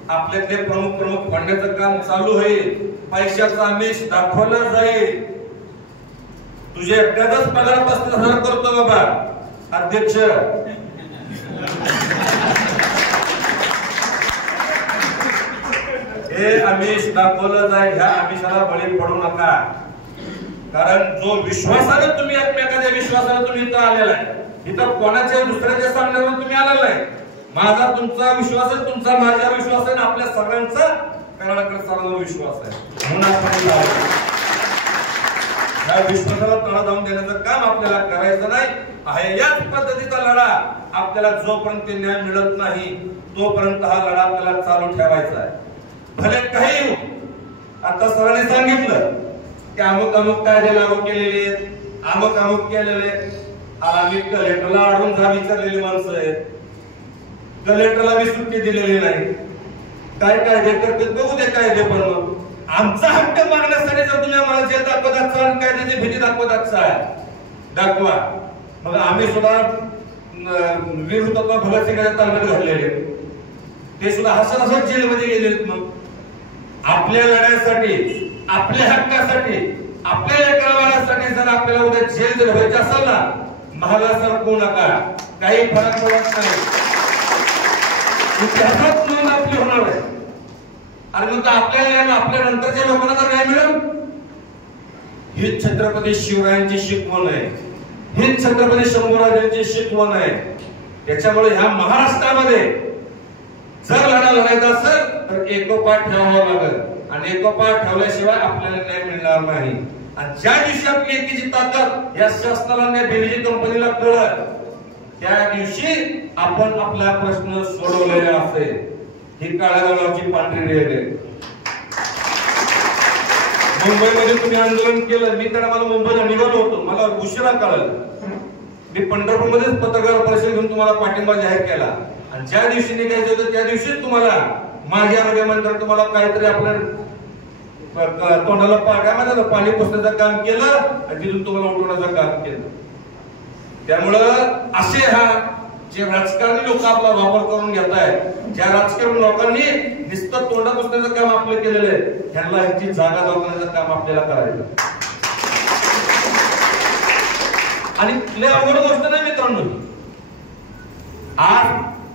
आपल्यातले प्रमुख फंडाचं काम चालू होईल, पैशाचा आमिष दाखवला जाईल. तुझे एकट्याच पगार 35,000 करतो बाबा अध्यक्ष. हे आमिष दाखवलं जाईल, ह्या आमिषाला बळी पडू नका. कारण जो विश्वासाने तुम्ही एकमेकांच्या विश्वासाने तुम्ही इथं आलेला आहे, इथं कोणाच्या दुसऱ्याच्या सांगण्यावर तुम्ही आलेला आहे. माझा तुमचा विश्वास आहे, तुमचा माझ्यावर विश्वास आहे, आपल्या सगळ्यांचा कर्नाटक सरकारवर विश्वास आहे. म्हणून आपण या विश्वासाला तडा जाऊन देण्याचं काम आपल्याला करायचं नाही आहे. याच पद्धतीचा लढा आपल्याला जोपर्यंत न्याय मिळत नाही तोपर्यंत हा लढा आपल्याला चालू ठेवायचा आहे. भले काही आता सरांनी सांगितलं की अमुक अमुक कायदे लागू केलेले आहेत, अमुक अमुक केलेले. आम्ही कलेक्टरला अडवून जा विचारलेली माणसं आहेत, कलेक्टरला मी सुट्टी दिलेली नाही. काय कायदे करते बघू दे कायदे. पण आमचा हक्क मागण्यासाठी जर तुम्ही आम्हाला जे दाखवत असाल, कायद्याची भीती दाखवत असाल, दाखवा. मग आम्ही सुद्धा वीर हुतात्मा भगतसिंगाच्या तालमीत घडलेले, ते सुद्धा हसत जेलमध्ये गेलेत. मग आपल्या लढ्यासाठी, आपल्या हक्कासाठी, आपल्या लेकराबाळासाठी जर आपल्याला उद्या जेल जर व्हायची असेल ना, महागा सरकवू नका, काही फरक पडत नाही. इतिहासात नोंद आपली होणार आहे. आणि मग आपल्याला आपल्या नंतरच्या लोकांना तर न्याय मिळेल. ही छत्रपती शिवरायांची शिकवण आहे, ही छत्रपती शंभूराजांची शिकवण आहे. त्याच्यामुळे ह्या महाराष्ट्रामध्ये जर लढा लढायचा असेल तर एकोपा ठेवावा लागेल. आणि एकोपा ठेवल्याशिवाय आपल्याला न्याय मिळणार नाही. आणि ज्या दिवशी आपली एकीची ताकद या शासनाला बीव्हीजी कंपनीला कळत, त्या दिवशी आपण आपला प्रश्न सोडवलेला असेल. ही काळ्या दगडाची पांढरी रेघ आहे. मुंबईमध्ये तुम्ही आंदोलन केलं, मी तर मला मुंबईला निघालो होतो, मला उशिरा कळलं. मी पंढरपूरमध्येच पत्रकार परिषद घेऊन तुम्हाला पाठिंबा जाहीर केला. आणि ज्या दिवशी निघायचं होतं त्या दिवशीच तुम्हाला माझ्या आरोग्यमंत्री तुम्हाला काहीतरी आपल्या तोंडाला पाणी पुसण्याचं काम केलं आणि तिथून तुम्हाला उठवण्याचं काम केलं. त्यामुळं असे हा जे राजकारणी लोक आपला वापर करून घेत आहेत, ज्या राजकारणी लोकांनी नुसतं तोंडा पुसण्याचं काम आपलं केलेलं आहे, त्यांना ह्याची जागा दाखवण्याचं काम आपल्याला करायचं. आणि लय अवघड गोष्ट नाही मित्रांनो. आज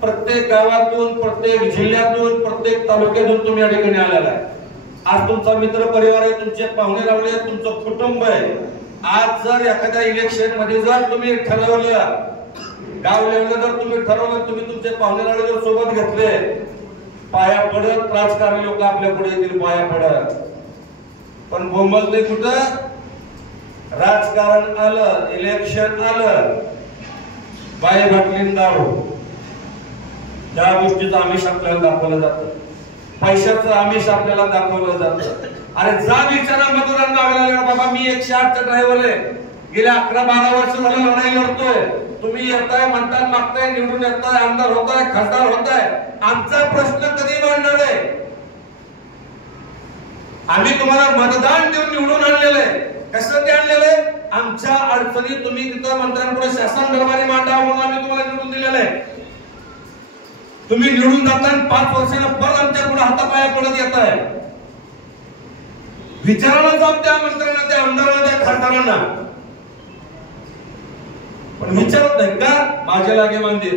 प्रत्येक गावातून, प्रत्येक जिल्ह्यातून, प्रत्येक तालुक्यातून तुम्ही या ठिकाणी आलेला आहे. आज तुमचा मित्र परिवार आहे, तुमचे पाहुणे लावले आहेत, तुमचं कुटुंब आहे. आज जर एखाद्या इलेक्शन मध्ये जर तुम्ही ठरवलं, गाव लेवलला जर तुम्ही ठरवलं, तुम्ही तुमचे पाहुणे लावले जर सोबत घेतले, पाया पडत राजकारणी लोक आपल्या पुढे येतील, पाया पडत. पण बोंबलते कुठं? राजकारण आलं, इलेक्शन आलं, बाई भाटलीन दारू, त्या गोष्टीचं आमिष आपल्याला दाखवलं जातं, पैशाचं आमिष आपल्याला दाखवलं जातं. अरे जा विचारा मतदान मागायला, बाबा मी 108 चा ड्रायव्हर आहे, गेल्या 11-12 वर्ष झालं लढाई लढतोय, तुम्ही येताय म्हणताय, मागताय, निवडून येताय, आमदार होताय, खासदार होताय, आमचा प्रश्न कधी मांडणार आहे? आम्ही तुम्हाला मतदान देऊन निवडून आणलेलं आहे. कशासाठी आणलेलं आहे? आमच्या अडचणी तुम्ही तिथं मंत्र्यांपुढे शासन दरबारी मांडावं म्हणून आम्ही तुम्हाला निवडून दिलेलं आहे. तुम्ही निवडून जाताना 5 वर्षांना परत आमच्या पुढे हातापाया पडत येत आहे. विचारायला जाऊ त्या मंत्र्यांना, त्या आमदारांना, त्या खासदारांना, पण विचारत नाही का? माझ्या लागे मंदिर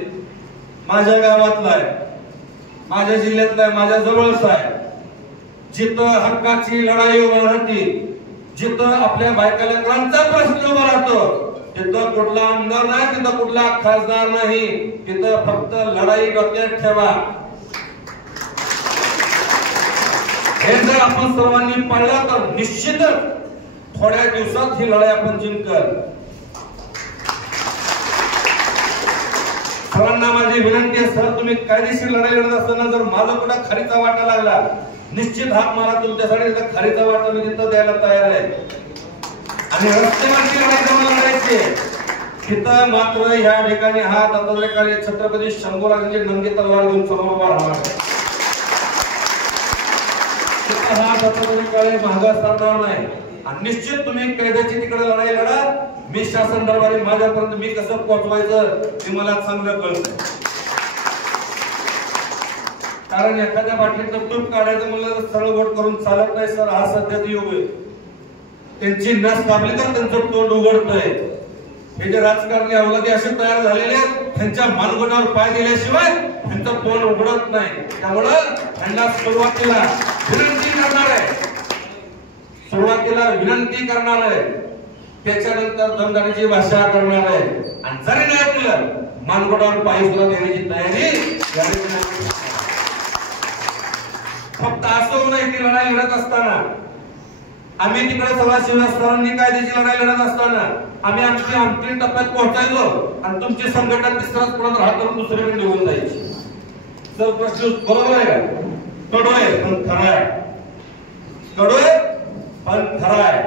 माझ्या गावातला आहे, माझ्या जिल्ह्यातला आहे, माझ्या जवळचा आहे. जिथं हक्काची लढाई उभा राहते, जिथं आपल्या बायका लेकरांचा प्रश्न उभा राहतो, तिथं कुठला आमदार नाही, तिथं कुठला खासदार नाही, तिथं फक्त लढाई डोक्यात ठेवा. हे जर आपण सर्वांनी पाळलं तर निश्चितच थोड्या दिवसात ही लढाई आपण जिंकल. सर्वांना माझी विनंती आहे, सर तुम्ही कायदेशीर लढाई लढत असताना जर माझा कुठं खारीचा वाटा लागला, निश्चित हात मला तुमच्यासाठी खारीचा वाटा मी तिथं द्यायला तयार आहे. आणि रस्त्यावरची लढाई जमा लढायची तिथं मात्र या ठिकाणी हा दत्तात्रय छत्रपती शंभूराजांची नंगी तलवार घेऊन समोर उभा राहणार आहे. हा दत्तात्रय काळे महागा सरणार नाही. आणि निश्चित तुम्ही कैद्याची तिकडे लढाई लढा, मी शासन दरबारी माझ्यापर्यंत मी कसं पोहोचवायचं ते मला चांगलं कळतं. कारण एखाद्या बाटलीचं तूप काढायचं म्हणलं तर सरळ बोट करून चालत नाही सर, हा सध्याचा योग आहे. त्यांची नस कापली तर त्यांचं तोंड उघडतंय. हे जे राजकारणी अवलंबी असे तयार झालेले त्यांच्या मानगुणावर पाय दिल्याशिवाय त्यांचं तोंड उघडत नाही. त्यामुळं त्यांना सुरुवातीला विनंती करणार आहे, सुरुवातीला विनंती करणार आहे, त्याच्यानंतर दमदारीची भाषा करणार आहे. आणि जरी नाही केलं मानगडावर पायी सुद्धा देण्याची तयारी फक्त असं नाही की लढाई लढत असताना आम्ही तिकडे सदाशिव सरांनी कायद्याची लढाई लढत असताना आम्ही आमच्या अंतिम टप्प्यात पोहोचायचो आणि तुमची संघटना तिसराच पुढे राहत करून दुसरीकडे निघून जायची. तर प्रश्न बरोबर आहे का? कडू आहे पण खरा आहे. कडू आहे पण खरा आहे.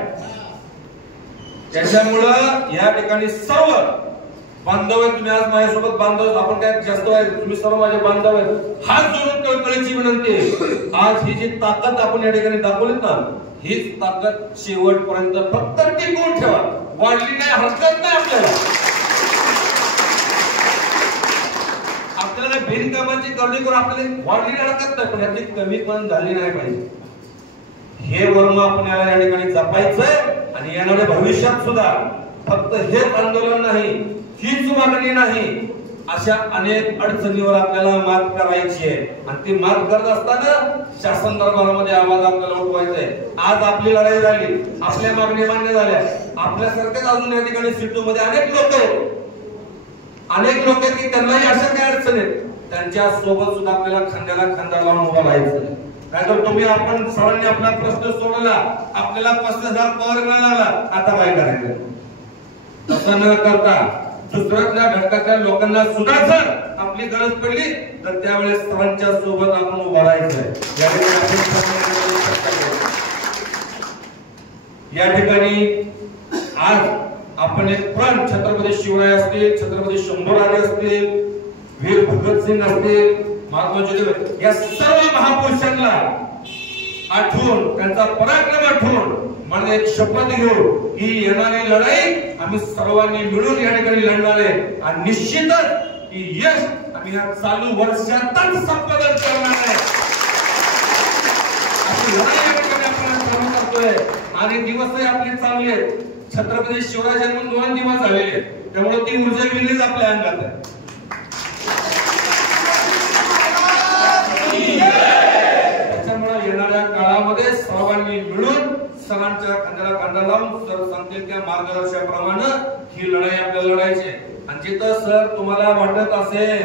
त्याच्यामुळं या ठिकाणी सर्व बांधव आहेत. तुम्ही आज माझ्यासोबत बांधव, आपण काय जास्त आहे, तुम्ही सर्व माझे बांधव आहेत. हात जोडून कळकळीची विनंती आहे, आज ही जी ताकद आपण या ठिकाणी दाखवलीत ना, हीच ताकद शेवटपर्यंत फक्त टिकवून ठेवा. वाढली नाही हरकत नाही आपल्याला बिनकामाची गर्दी करून आपल्याला वाढली नाही हरकत नाही, पण याची कमी पण झाली नाही पाहिजे. हे वर्म आपल्याला या ठिकाणी जपायचंय आणि येणाऱ्या भविष्यात सुद्धा फक्त हेच आंदोलन नाही, हीच मागणी नाही, अशा अनेक अडचणीवर आपल्याला मात करायची आहे. आणि ती मात करत असताना शासन दरबारामध्ये आवाज आपल्याला उठवायचा आहे. आज आपली लढाई झाली, आपल्या मागणी मान्य झाल्या. आपल्यासारखेच अजून या ठिकाणी सिटू मध्ये अनेक लोक आहेत की त्यांनाही अशा काही अडचणी आहेत. त्यांच्या सोबत सुद्धा आपल्याला खांद्याला खांदा लावून उभा राहायचं. नाहीतर तुम्ही आपण सरांनी आपला प्रश्न सोडवला, आपल्याला 50,000 पगार मिळाला, आता काय करायचं? तसं न करता दुसऱ्या घटकातल्या लोकांना सुद्धा जर आपली गरज पडली तर त्यावेळेस सरांच्या सोबत आपण उभा राहायचंय. या ठिकाणी आज आपण एक प्रण छत्रपती शिवराय असतील, छत्रपती शंभूराजे असतील, वीर भगतसिंग असतील, महात्मा ज्योतिबा, या सर्व महापुरुषांना आठवून, त्यांचा पराक्रम आठवून मला एक शपथ घेऊ की येणारी लढाई आम्ही सर्वांनी मिळून या ठिकाणी लढणार आहे. आणि निश्चितच की यश आम्ही या चालू वर्षातच संपादन करणार आहे. अशी लढाई या ठिकाणी आपण चालू करतोय आणि दिवसही आपले चांगले आहेत. छत्रपती शिवराय जन्म 2 दिवस झालेले, त्यामुळे ती ऊर्जा वेगळीच आपल्या अंगात आहे. त्याच्यामुळे येणाऱ्या काळामध्ये सर्वांनी मिळून सरांच्या खांद्याला खांदा लावून सर सांगतील त्या मार्गदर्शनाप्रमाणे ही लढाई आपल्याला लढायची. आणि जिथं सर तुम्हाला वाटत असेल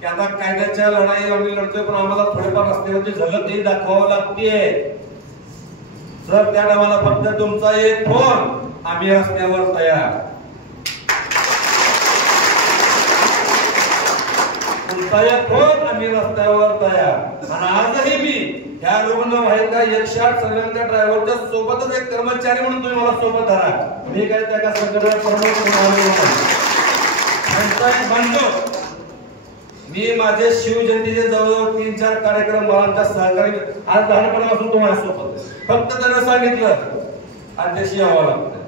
की आता कायद्याच्या लढाई आम्ही लढतोय पण आम्हाला थोडेफार रस्त्यावरची झलकही दाखवावं लागते, सर त्या टायमाला फक्त तुमचा एक फोन, आम्ही रस्त्यावर तयार. तुमचा एक फोन, आम्ही रस्त्यावर तयार. आणि आजही मी ह्या रुग्णवाहिका 108 सगळ्यांच्या ड्रायव्हरच्या सोबतच एक कर्मचारी म्हणून तुम्ही मला सोबत धरा. मी काय त्या संघटनेचा बांधव. मी माझे शिवजयंतीचे जवळजवळ 3-4 कार्यक्रम आमच्या सहकारी आज लहानपणापासून तुम्हाला सोबत. फक्त त्यांना सांगितलं अध्यक्ष यावं लागतं.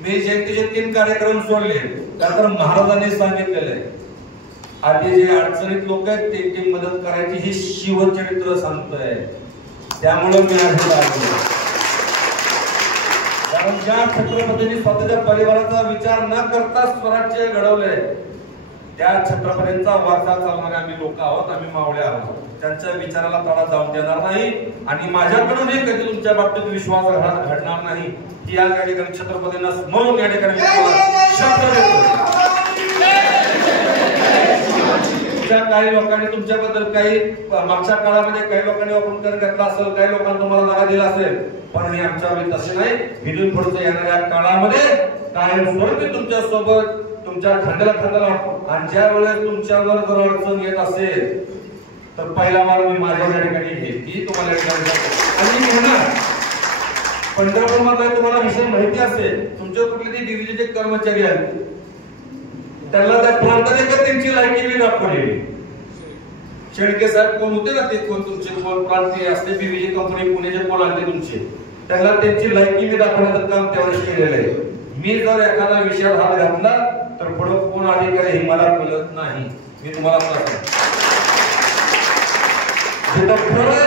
मी जयंतीचे 3 कार्यक्रम सोडले, त्यानंतर महाराजांनी सांगितलेलं आहे आधी जे अडचणीत लोक आहेत त्यांची मदत करायची, ही शिवचरित्र सांगतोय. त्यामुळे मी आज कारण ज्या छत्रपतींनी स्वतःच्या परिवाराचा विचार न करता स्वराज्य घडवलंय त्या छत्रपतींचा वारसा चालणारे आम्ही लोक आहोत, आम्ही मावळे आहोत. त्यांच्या विचाराला तडा जाऊन देणार नाही आणि माझ्याकडूनही कधी तुमच्या बाबतीत विश्वास घडणार नाही की या ठिकाणी छत्रपतींना म्हणून या ठिकाणी शब्द देतो. काही लोकांनी तुमच्याबद्दल काही मागच्या काळामध्ये काही लोकांनी वापरून घेतला असेल, काही लोकांनी तुम्हाला जागा दिला असेल, पण हे आमच्यावर तसे नाही. इथून पुढच्या येणाऱ्या काळामध्ये कायमस्वरूपी तुमच्या सोबत तुमच्या खांद्याला खांदा लावून आणि ज्या वेळेस तुमच्यावर जर अडचण येत असेल तर पहिला वार मी माझ्या या ठिकाणी घेईन की तुम्हाला आणि मी म्हणणार पंढरपूर मध्ये तुम्हाला विषय माहिती असेल, तुमच्या कुठले ते डिव्हिजनचे कर्मचारी आहेत त्यांना त्या प्रांतात त्यांची लायकी मी दाखवलेली. शेळके साहेब कोण होते ना, ते कोण तुमचे कोण प्रांतीय असते बीव्हीजी कंपनी पुण्याचे कोण आले तुमचे, त्यांना त्यांची लायकी मी दाखवण्याचं काम त्यावेळेस केलेलं आहे. मी जर एखादा विषयात हात घातला तर पुढे कोण अधिकारी हे मला कळत नाही. मी तुम्हाला सांगतो जिथं खरं आहे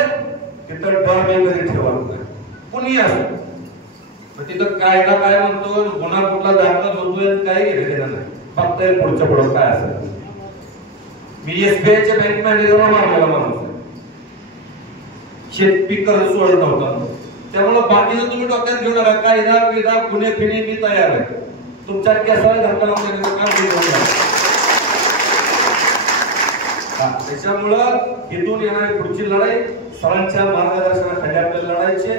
तिथं डर मी कधी ठेवत नाही. कुणी असो तिथं कायदा काय म्हणतो, गुन्हा कुठला दाखल होतोय काही घेतलेलं नाही. फक्त पुढच्या पुढं काय असेल. मी एसबीआयच्या बँक मॅनेजरला मारलेला माणूस, शेतपीक कर्ज सोडत नव्हता. त्यामुळे बाकीचं तुम्ही डोक्यात घेऊन नका. कायदा पिदा गुन्हे फिने मी तयार आहे. तुमच्या केसाला धक्का लावून काम त्याच्यामुळं इथून येणारी पुढची लढाई सरांच्या मार्गदर्शनाखाली आपल्याला लढायची.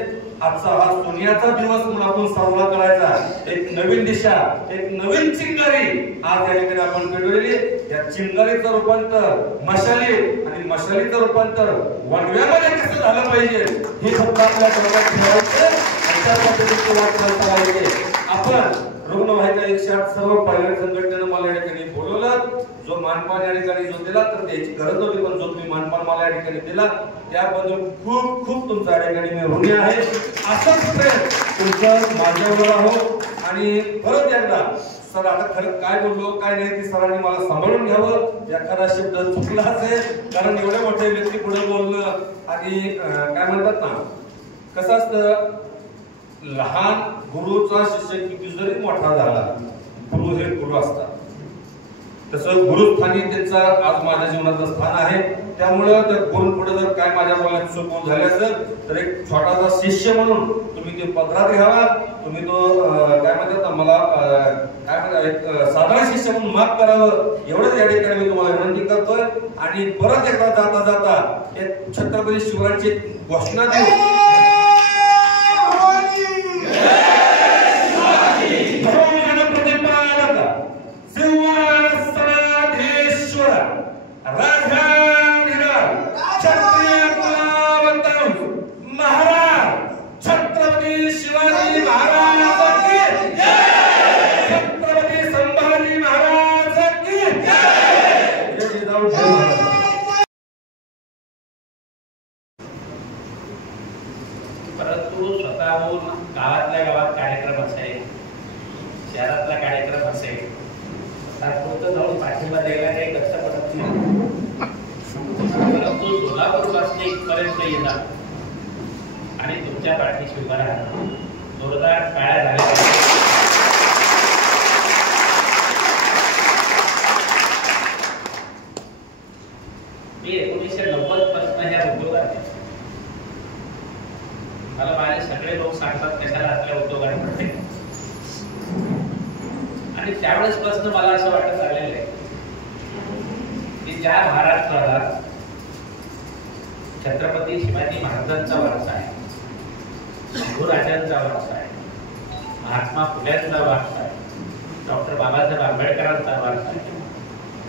आजचा हा सोन्याचा दिवस म्हणून आपण साजरा करायचा. एक नवीन दिशा, एक नवीन चिंगारी आज या ठिकाणी आपण पेटवलेली. या चिंगारीचं रूपांतर मशाली आणि मशालीचं रूपांतर वणव्यामध्ये कसं झालं पाहिजे हे फक्त आपल्या डोक्यात ठेवायचं. अशा पद्धतीचं वाटचाल करायचे. आपण रुग्णवाहिका 108 सर्व पायलट संघटनेनं मला या ठिकाणी बोलवलं. जो मानपान या ठिकाणी जो दिला तर त्याची गरज नव्हती, पण जो तुम्ही मानपान मला या ठिकाणी दिला त्याबद्दल खूप खूप तुमचा या ठिकाणी मी ऋणी आहे. असंच प्रेम तुमचं माझ्यावर आहो. आणि परत एकदा सर आता खरं काय बोललो काय नाही ते सरांनी मला सांभाळून घ्यावं. एखादा शब्द चुकला असेल कारण एवढे मोठे व्यक्ती पुढे बोलणं आणि काय म्हणतात ना, कसं असतं लहान गुरुचा शिष्य किती जरी मोठा झाला, गुरु हे गुरु असतात. तसं गुरुस्थानी त्यांचं आज माझ्या जीवनाचं स्थान आहे. त्यामुळं तर गुरु पुढे जर काय माझ्या बोलण्यात चूक झाली असेल तर एक छोटासा शिष्य म्हणून तुम्ही ते पदरात घ्यावा. तुम्ही तो काय म्हणतात ना मला काय म्हणतात एक साधारण शिष्य म्हणून माफ करावं एवढंच या ठिकाणी मी तुम्हाला विनंती करतोय. आणि परत एकदा जाता जाता एक छत्रपती शिवरायांची घोषणा देऊ. परंतु स्वतःहून गावातल्या गावात कार्यक्रम असेल, शहरातला कार्यक्रम असेल, तात्पुरतं जाऊन पाठिंबा द्यायला काही कष्ट पडत नाही. परंतु सोलापूर पासून इथपर्यंत येणार आणि तुमच्या पाठीशी उभा राहणार. जोरदार टाळ्या झाल्या. मी 1990 पासून ह्या उद्योगात आहे. मला माझे सगळे लोक सांगतात कशाला आपल्या उद्योगात. आणि त्यावेळेस पासून मला असं वाटत आलेलं आहे की ज्या महाराष्ट्राला छत्रपती शिवाजी महाराजांचा वारसा आहे, शिवराजांचा वारसा आहे, महात्मा फुल्यांचा वारसा आहे, डॉक्टर बाबासाहेब आंबेडकरांचा वारसा आहे,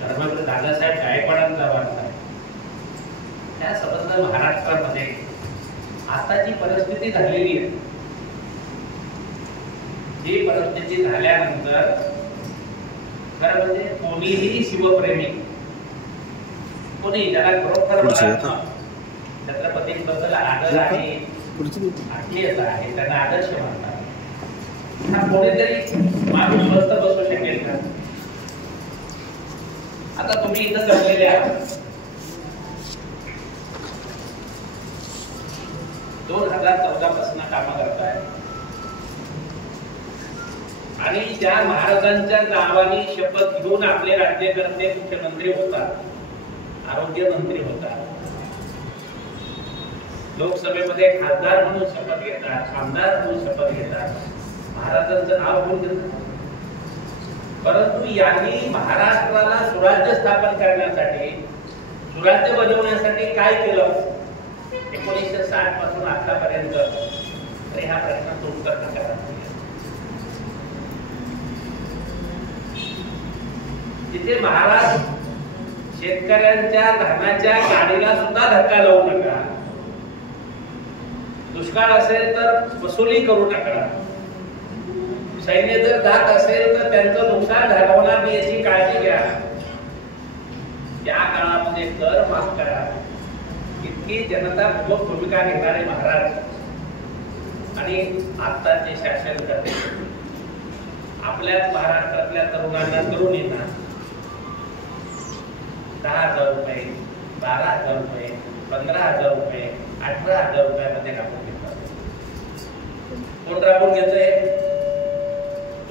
धर्मवीर दादासाहेब गायकवाडांचा वारसा आहे, त्या संबंध महाराष्ट्रामध्ये आता जी परिस्थिती झालेली आहे, ही परिस्थिती झाल्यानंतर खरं म्हणजे कोणीही शिवप्रेमी, कोणी ज्याला खरोखर छत्रपतींबद्दल आदर आणि आत्मीयता आहे, त्यांना आदर्श मानतात, हा कोणीतरी माणूस स्वस्थ बसू शकेल का? आता तुम्ही इथं जमलेले आहात, 2014 पासून काम करताय आणि ज्या महाराजांच्या नावाने शपथ घेऊन आपले राज्यकर्ते मुख्यमंत्री होतात, आरोग्य मंत्री होतात, लोकसभेमध्ये खासदार म्हणून शपथ घेतात, आमदार म्हणून शपथ घेतात, महाराजांचं नाव घेऊन घेतात. परंतु यांनी महाराष्ट्राला सुराज्य स्थापन करण्यासाठी, सुराज्य बनवण्यासाठी काय केलं 1960 पासून आतापर्यंत? तर ह्या प्रश्नाचं उत्तर नका. तिथे महाराज शेतकऱ्यांच्या धानाच्या गाडीला सुद्धा धक्का लावू नका, दुष्काळ असेल तर वसुली करू नका, सैन्य जर जात असेल तर त्यांचं नुकसान घालवणार नाही याची काळजी घ्या, या काळामध्ये कर माफ करा. इतकी जनता भूमिका घेणारे महाराज आणि आत्ताचे शासन करते आपल्याच महाराष्ट्रातल्या तरुणांना, तरुणींना 10,000 रुपये, 12,000 रुपये, 15,000 रुपये, 18,000 रुपयामध्ये राबून घेतात. कोण राबून घेतोय?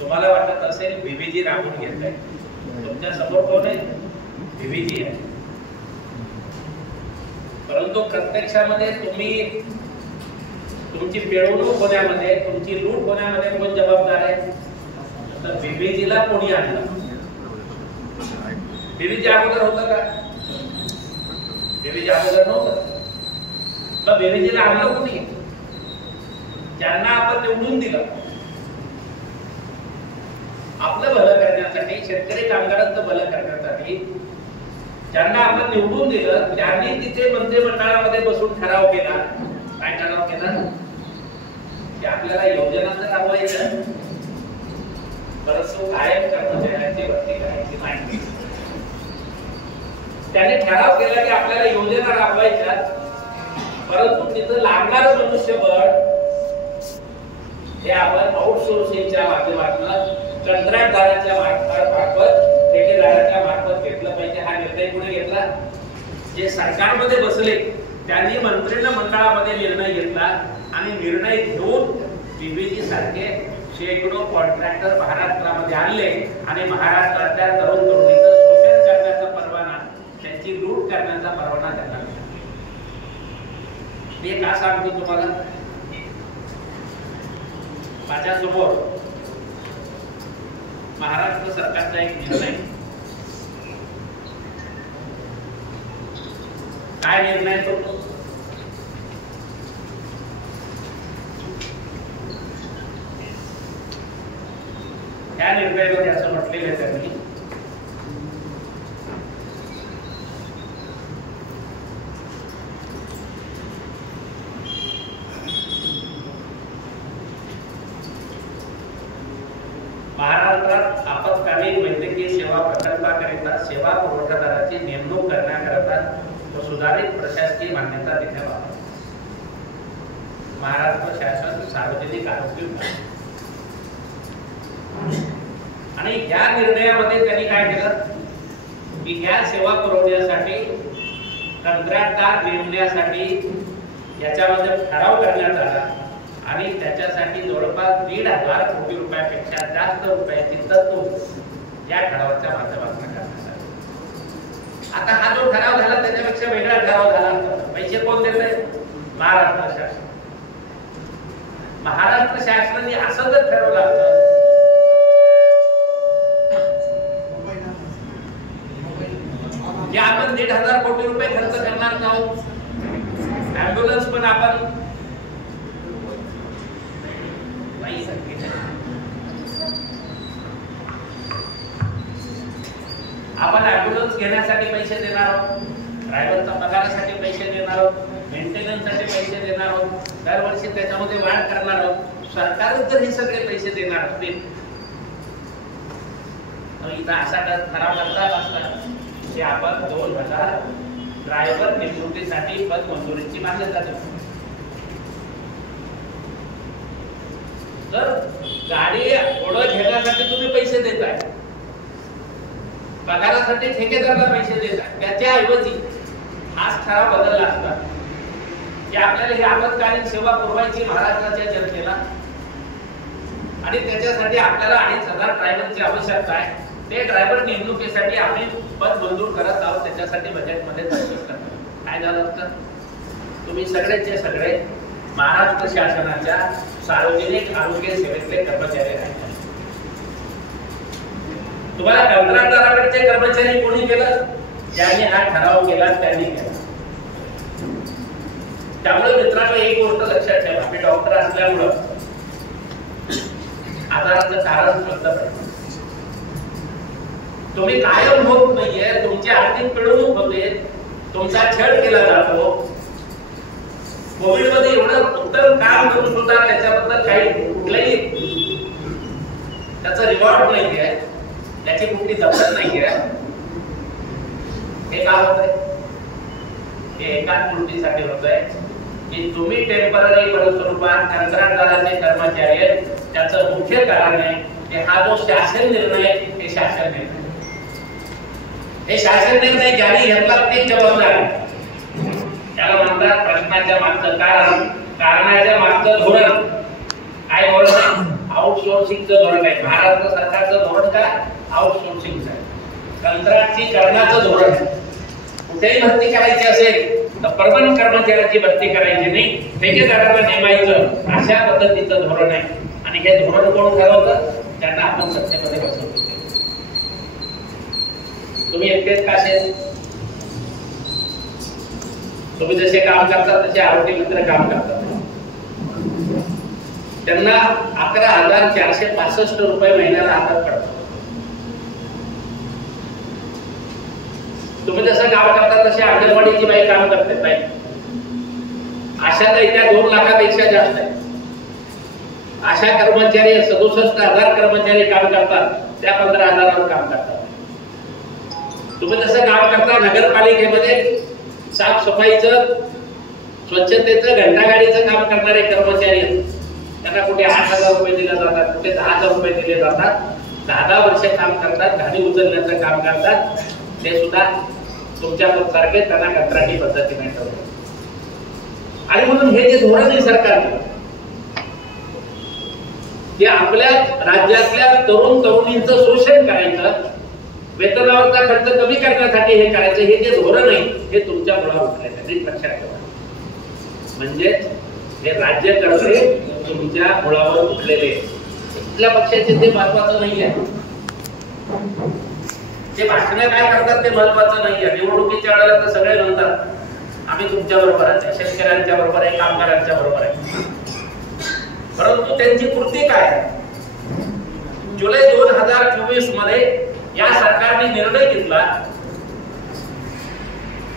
तुम्हाला वाटत असेल बीबीजी राबून घेत आहे. तुमच्या समोर कोण आहे? बीबीजी आहे. परंतु प्रत्यक्षामध्ये तुम्ही तुमची पिळवणूक होण्यामध्ये, तुमची लूट होण्यामध्ये कोण जबाबदार आहे? तर बीबीजीला कोणी आणलं? बीबीजी अगोदर होतं का? बेबीजी अगोदर नव्हतं. मग बेबीजीला आणलं कोणी? ज्यांना आपण निवडून दिलं आपलं भलं करण्यासाठी, शेतकरी कामगारांचं भलं करण्यासाठी, ज्यांना आपण निवडून दिलं त्यांनी तिथे मंत्रिमंडळामध्ये बसून ठराव केला. काय ठराव केला? की आपल्याला योजना तर राबवायच्या, परंतु कायम कर्मचाऱ्यांची भरती करायची नाही. त्याने ठराव केला की आपल्याला योजना राबवायच्या, परंतु तिथं लागणारं मनुष्यबळ हे आपण आउटसोर्सिंगच्या माध्यमातून कंत्राटदाराच्या मार्फत, ठेकेदाराच्या मार्फत घेतलं पाहिजे. हा निर्णय कोणी घेतला? जे सरकारमध्ये बसले त्यांनी मंत्रिमंडळामध्ये निर्णय घेतला आणि निर्णय घेऊन बीबीजी सारखे शेकडो कॉन्ट्रॅक्टर महाराष्ट्रामध्ये आणले आणि महाराष्ट्रातल्या तरुण तरुणीचं शोषण करण्याचा परवाना, त्यांची लूट करण्याचा परवाना त्यांना मिळाला. मी का सांगतो तुम्हाला? माझ्यासमोर महाराष्ट्र सरकारचा एक निर्णय. काय निर्णय तो? त्या निर्णयामध्ये असं म्हटलेलं आहे त्यांनी, महाराष्ट्रात आपत्कालीन वैद्यकीय सेवा प्रकल्पाकरिता सेवा पुरवठादाराची नेमणूक करण्याकरिता व सुधारित प्रशासकीय मान्यता देण्याबाबत महाराष्ट्र शासन सार्वजनिक आरोग्य विभाग आणि या निर्णयामध्ये त्यांनी काय केलं की या सेवा पुरवण्यासाठी कंत्राटदार नेमण्यासाठी याच्यामध्ये ठराव करण्यात आला आणि त्याच्यासाठी जवळपास 1,500 कोटी रुपयापेक्षा जास्त रुपयाची तरतूद या ठरावाच्या माध्यमातून करण्यात आली. आता हा जो ठराव झाला त्याच्यापेक्षा वेगळा ठराव झाला. पैसे कोण देत आहे? महाराष्ट्र शासन. महाराष्ट्र शासनाने असं जर ठरवलं असतं की आपण 1,500 कोटी रुपये खर्च करणार आहोत, ऍम्ब्युलन्स पण आपण ऍम्ब्युलन्स घेण्यासाठी पैसे देणार आहोत, ड्रायव्हरच्या पगारासाठी पैसे देणार आहोत, मेंटेनन्ससाठी पैसे देणार आहोत, दरवर्षी त्याच्यामध्ये वाढ करणार आहोत. सरकारच जर हे सगळे पैसे देणार असतील तर इथं असा ठराव करता असता की आपण 2,000 ड्रायव्हर नेमणुकीसाठी पद मंजुरीची मान्यता देऊ. तर गाडी ओढत घेण्यासाठी तुम्ही पैसे देताय, पगारासाठी ठेकेदाराला पैसे देताय, त्याच्याऐवजी हाच ठराव बदलला असता की आपल्याला ही आपत्कालीन सेवा पुरवायची महाराष्ट्राच्या जनतेला आणि त्याच्यासाठी आपल्याला 2,500 ड्रायव्हरची आवश्यकता आहे. ते ड्रायव्हर नेमणुकीसाठी आम्ही पद मंजूर करत आहोत, त्याच्यासाठी बजेटमध्ये तरतूद करतो. काय झालं असतं? तुम्ही सगळेचे सगळे महाराष्ट्र शासनाच्या सार्वजनिक आरोग्य सेवेतले कर्मचारी आहेत. तुम्हाला कंत्राटदाराकडचे कर्मचारी कोणी केलं? ज्यांनी हा ठराव केला त्यांनी केला. त्यामुळे मित्रांनो एक गोष्ट लक्षात ठेवा, मी डॉक्टर असल्यामुळं आजाराचं कारण शोधलं. तुम्ही कायम होत नाहीये, तुमची आर्थिक पिळवणूक होते, तुमचा छळ केला जातो. कोविड मध्ये एवढं उत्तम काम करून सुद्धा त्याच्याबद्दल काही कुठलंही त्याचा रिवॉर्ड नाहीये, त्याची कुठली दखल नाहीये. हे का होत आहे? हे एकाच गोष्टीसाठी होत आहे की तुम्ही टेम्पररी स्वरूपात कंत्राटदाराचे कर्मचारी आहेत. त्याचं मुख्य कारण आहे की हा जो शासन निर्णय हे शासन निर्णय, हे शासन निर्णय ज्याने घेतला ते जबाबदार आहे. त्याला म्हणतात प्रश्नाच्या मागचं कारण, कारणाच्या मागचं धोरण. काय धोरण आहे? आउटसोर्सिंगचं धोरण आहे. महाराष्ट्र सरकारचं धोरण काय? आउटसोर्सिंगचं आहे, कंत्राटीकरणाचं धोरण आहे. कुठेही भरती करायची असेल तर परमनंट कर्मचाऱ्याची भरती करायची नाही, ठेकेदाराला नेमायचं, अशा पद्धतीचं धोरण आहे. आणि हे धोरण कोण ठरवतं? त्यांना आपण सत्तेमध्ये बसवतो. तुम्ही एकटेच का असेल? तुम्ही जसे काम करता तसे आरोग्य मित्र काम करतात. त्यांना 11,465 रुपये महिन्याला हातात पडतात. तुम्ही जसं काम करता तसे अंगणवाडीची बाई काम करते. बाई आशाताई त्या 2 लाखापेक्षा जास्त आहे. आशा कर्मचारी 67,000 कर्मचारी काम करतात, त्या 15,000 काम करतात. तुम्ही जसं काम करता नगरपालिकेमध्ये साफसफाईचं, स्वच्छतेचं, घंटागाडीचं काम करणारे कर्मचारी आहेत. त्यांना कुठे 8,000 रुपये दिले जातात, कुठे 10,000 रुपये दिले जातात. 10 वर्ष काम करतात, गाडी उचलण्याचं काम करतात. ते सुद्धा तुमच्या सारखे त्यांना कंत्राटी पद्धतीने ठेवतात. आणि म्हणून हे जे धोरण आहे सरकारने, ते आपल्या राज्यातल्या तरुण तरुणींचं शोषण करायचं, वेतनावरचा खर्च कमी करण्यासाठी हे करायचं, हे जे धोरण आहे हे तुमच्या मुळावर उठलेलं आहे. लक्षात ठेवा. म्हणजे हे राज्यकर्ते तुमच्या मुळावर उठलेले. कुठल्या पक्षाचे ते महत्वाचं नाही आहे. ते भाषण काय करतात ते महत्वाचं नाही आहे. निवडणुकीच्या वेळेला तर सगळे म्हणतात आम्ही तुमच्या बरोबर आहे, शेतकऱ्यांच्या बरोबर आहे, कामगारांच्या बरोबर आहे. परंतु त्यांची कृती काय? जुलै 2024 मध्ये या सरकारने निर्णय घेतला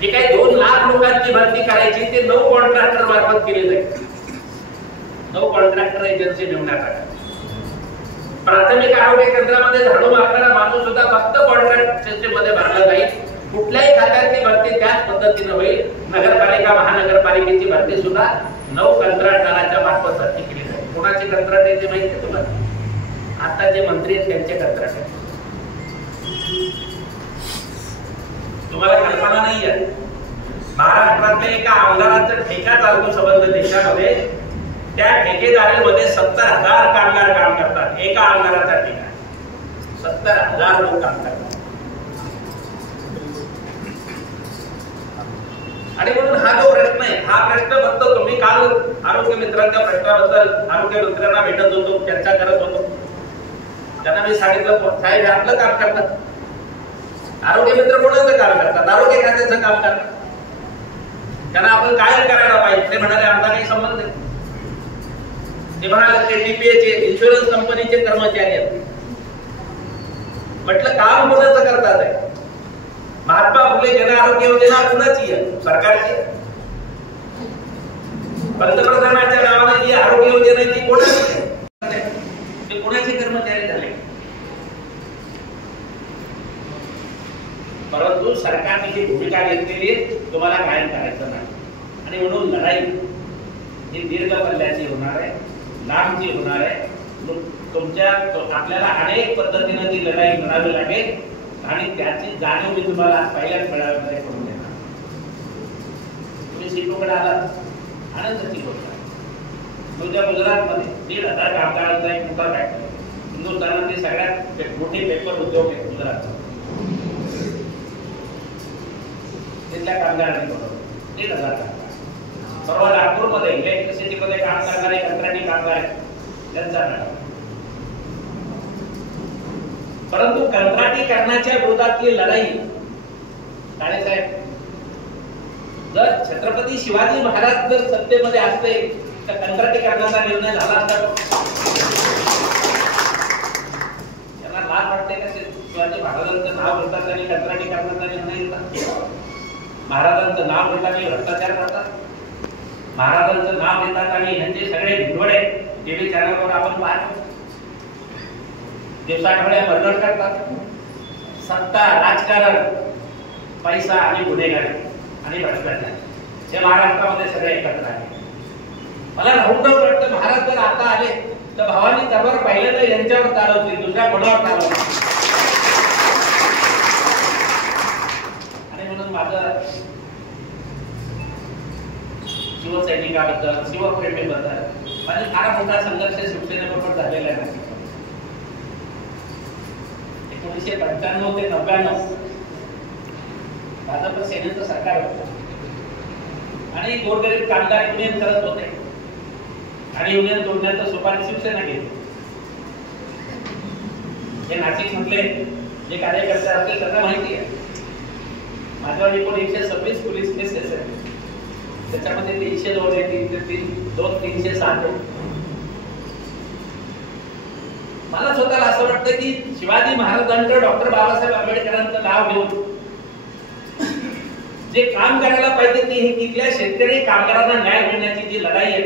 की काही 2 लाख लोकांची भरती करायची, ते 9 कॉन्ट्रॅक्टर मार्फत केले जाईल. 9 कॉन्ट्रॅक्टर एजन्सी नेमण्यात आल्या. प्राथमिक आरोग्य केंद्रामध्ये झाडू मारणारा माणूस सुद्धा फक्त कॉन्ट्रॅक्ट सिस्टीम मध्ये भरला जाईल. कुठल्याही खात्याची भरती त्याच पद्धतीने होईल. नगरपालिका, महानगरपालिकेची भरती सुद्धा 9 कंत्राटदाराच्या मार्फत भरती केली जाईल. कोणाची कंत्राट आहे ते माहिती आहे तुम्हाला? आता जे मंत्री आहेत त्यांचे कंत्राट आहे. तुम्हाला कल्पना नाही आहे, महाराष्ट्रातल्या एका आमदाराचा ठेका चालतो संबंध देशामध्ये. त्या ठेकेदारीमध्ये 70,000 कामगार काम करतात. एका आमदाराचा ठेका 70,000 लोक काम करतात. आणि म्हणून हा जो प्रश्न आहे, हा प्रश्न फक्त तुम्ही काल आरोग्य मित्रांच्या प्रश्नाबद्दल आरोग्य मंत्र्यांना भेटत होतो, चर्चा करत होतो. त्यांना मी सांगितलं साहेब आपलं काम करतात. आरोग्य मित्र कोणाचं काम करतात? आरोग्य खात्याचं काम करतात. त्यांना आपण काय करायला पाहिजे ते म्हणाले आमचा काही संबंध नाही. ते म्हणाले ते टीपीएचे इन्शुरन्स कंपनीचे कर्मचारी आहेत. म्हटलं काम कोणाचं करतात आहे? महात्मा फुले जन आरोग्य योजना कुणाची आहे? सरकारची. पंतप्रधानांच्या नावाने जी आरोग्य योजना आहे ती कोणाची आहे? ते कोणाचे कर्मचारी झाले? परंतु सरकारने जी भूमिका घेतलेली तुम्हाला कायम करायचं नाही. आणि म्हणून लढाई ही दीर्घ पल्ल्याची होणार आहे, लांबची होणार आहे. तुमच्या आपल्याला अनेक पद्धतीने ती लढाई लढावी लागेल. आणि त्याची जाणीव मी तुम्हाला आज पहिल्याच मेळाव्यामध्ये करून देणार. तुम्ही सिटोकडे आलात, आनंदाची गोष्ट आहे. तुमच्या गुजरातमध्ये 1,000 कामगारांचा एक मोठा फॅक्टरी, हिंदुस्थानातली सगळ्यात मोठी पेपर उद्योग आहे गुजरातचा. तिथल्या कामगारांनी बरोबर 1,000 कामगार. परवा नागपूरमध्ये इलेक्ट्रिसिटीमध्ये काम करणारे कंत्राटी कामगार आहेत, त्यांचा मेळावा. परंतु कंत्राटीकरणाच्या विरोधातली लढाई काळे साहेब, जर छत्रपती शिवाजी महाराज जर सत्तेमध्ये असते तर कंत्राटीकरणाचा निर्णय झाला असता. त्यांना लाज वाटते का शिवाजी महाराजांचं नाव घेतात आणि कंत्राटीकरणाचा निर्णय घेतात? महाराजांचं नाव घेतात आणि भ्रष्टाचार करतात. महाराजांचं नाव घेतात आणि ह्यांचे सगळे भिडवडे टीव्ही चॅनलवर आपण पाहतो. दिवसाढवळ्या वर्णन करतात. सत्ता, राजकारण, पैसा आणि गुन्हेगारी आणि भ्रष्टाचार हे महाराष्ट्रामध्ये सगळे एकत्र आहे. मला राहून वाटतं महाराज जर आता आले तर भावानी तलवार पाहिलं तर यांच्यावर चालवतील, दुसऱ्या कोणावर चालवतील. आणि म्हणून माझं शिवसैनिकाबद्दल, शिवप्रेमीबद्दल माझा फार मोठा संघर्ष शिवसेनेबरोबर झालेला आहे. 1995 ते 99 भाजप सेनेचं सरकार होतं आणि गोरगरीब कामगार युनियन करत होते आणि युनियन तोडण्याचं सुपारी शिवसेना घेतली. हे नाशिक मधले जे कार्यकर्ते असतील त्यांना माहिती आहे. माझ्यावर एकूण 126 पोलीस केसेस आहेत. त्याच्यामध्ये 302 आहे, 307 आहे. मला स्वतःला असं वाटतं की शिवाजी महाराजांचं डॉक्टर बाबासाहेब आंबेडकरांचं नाव घेऊन जे काम करायला पाहिजे ते ही तिथल्या शेतकरी कामगारांना न्याय मिळण्याची जी लढाई आहे,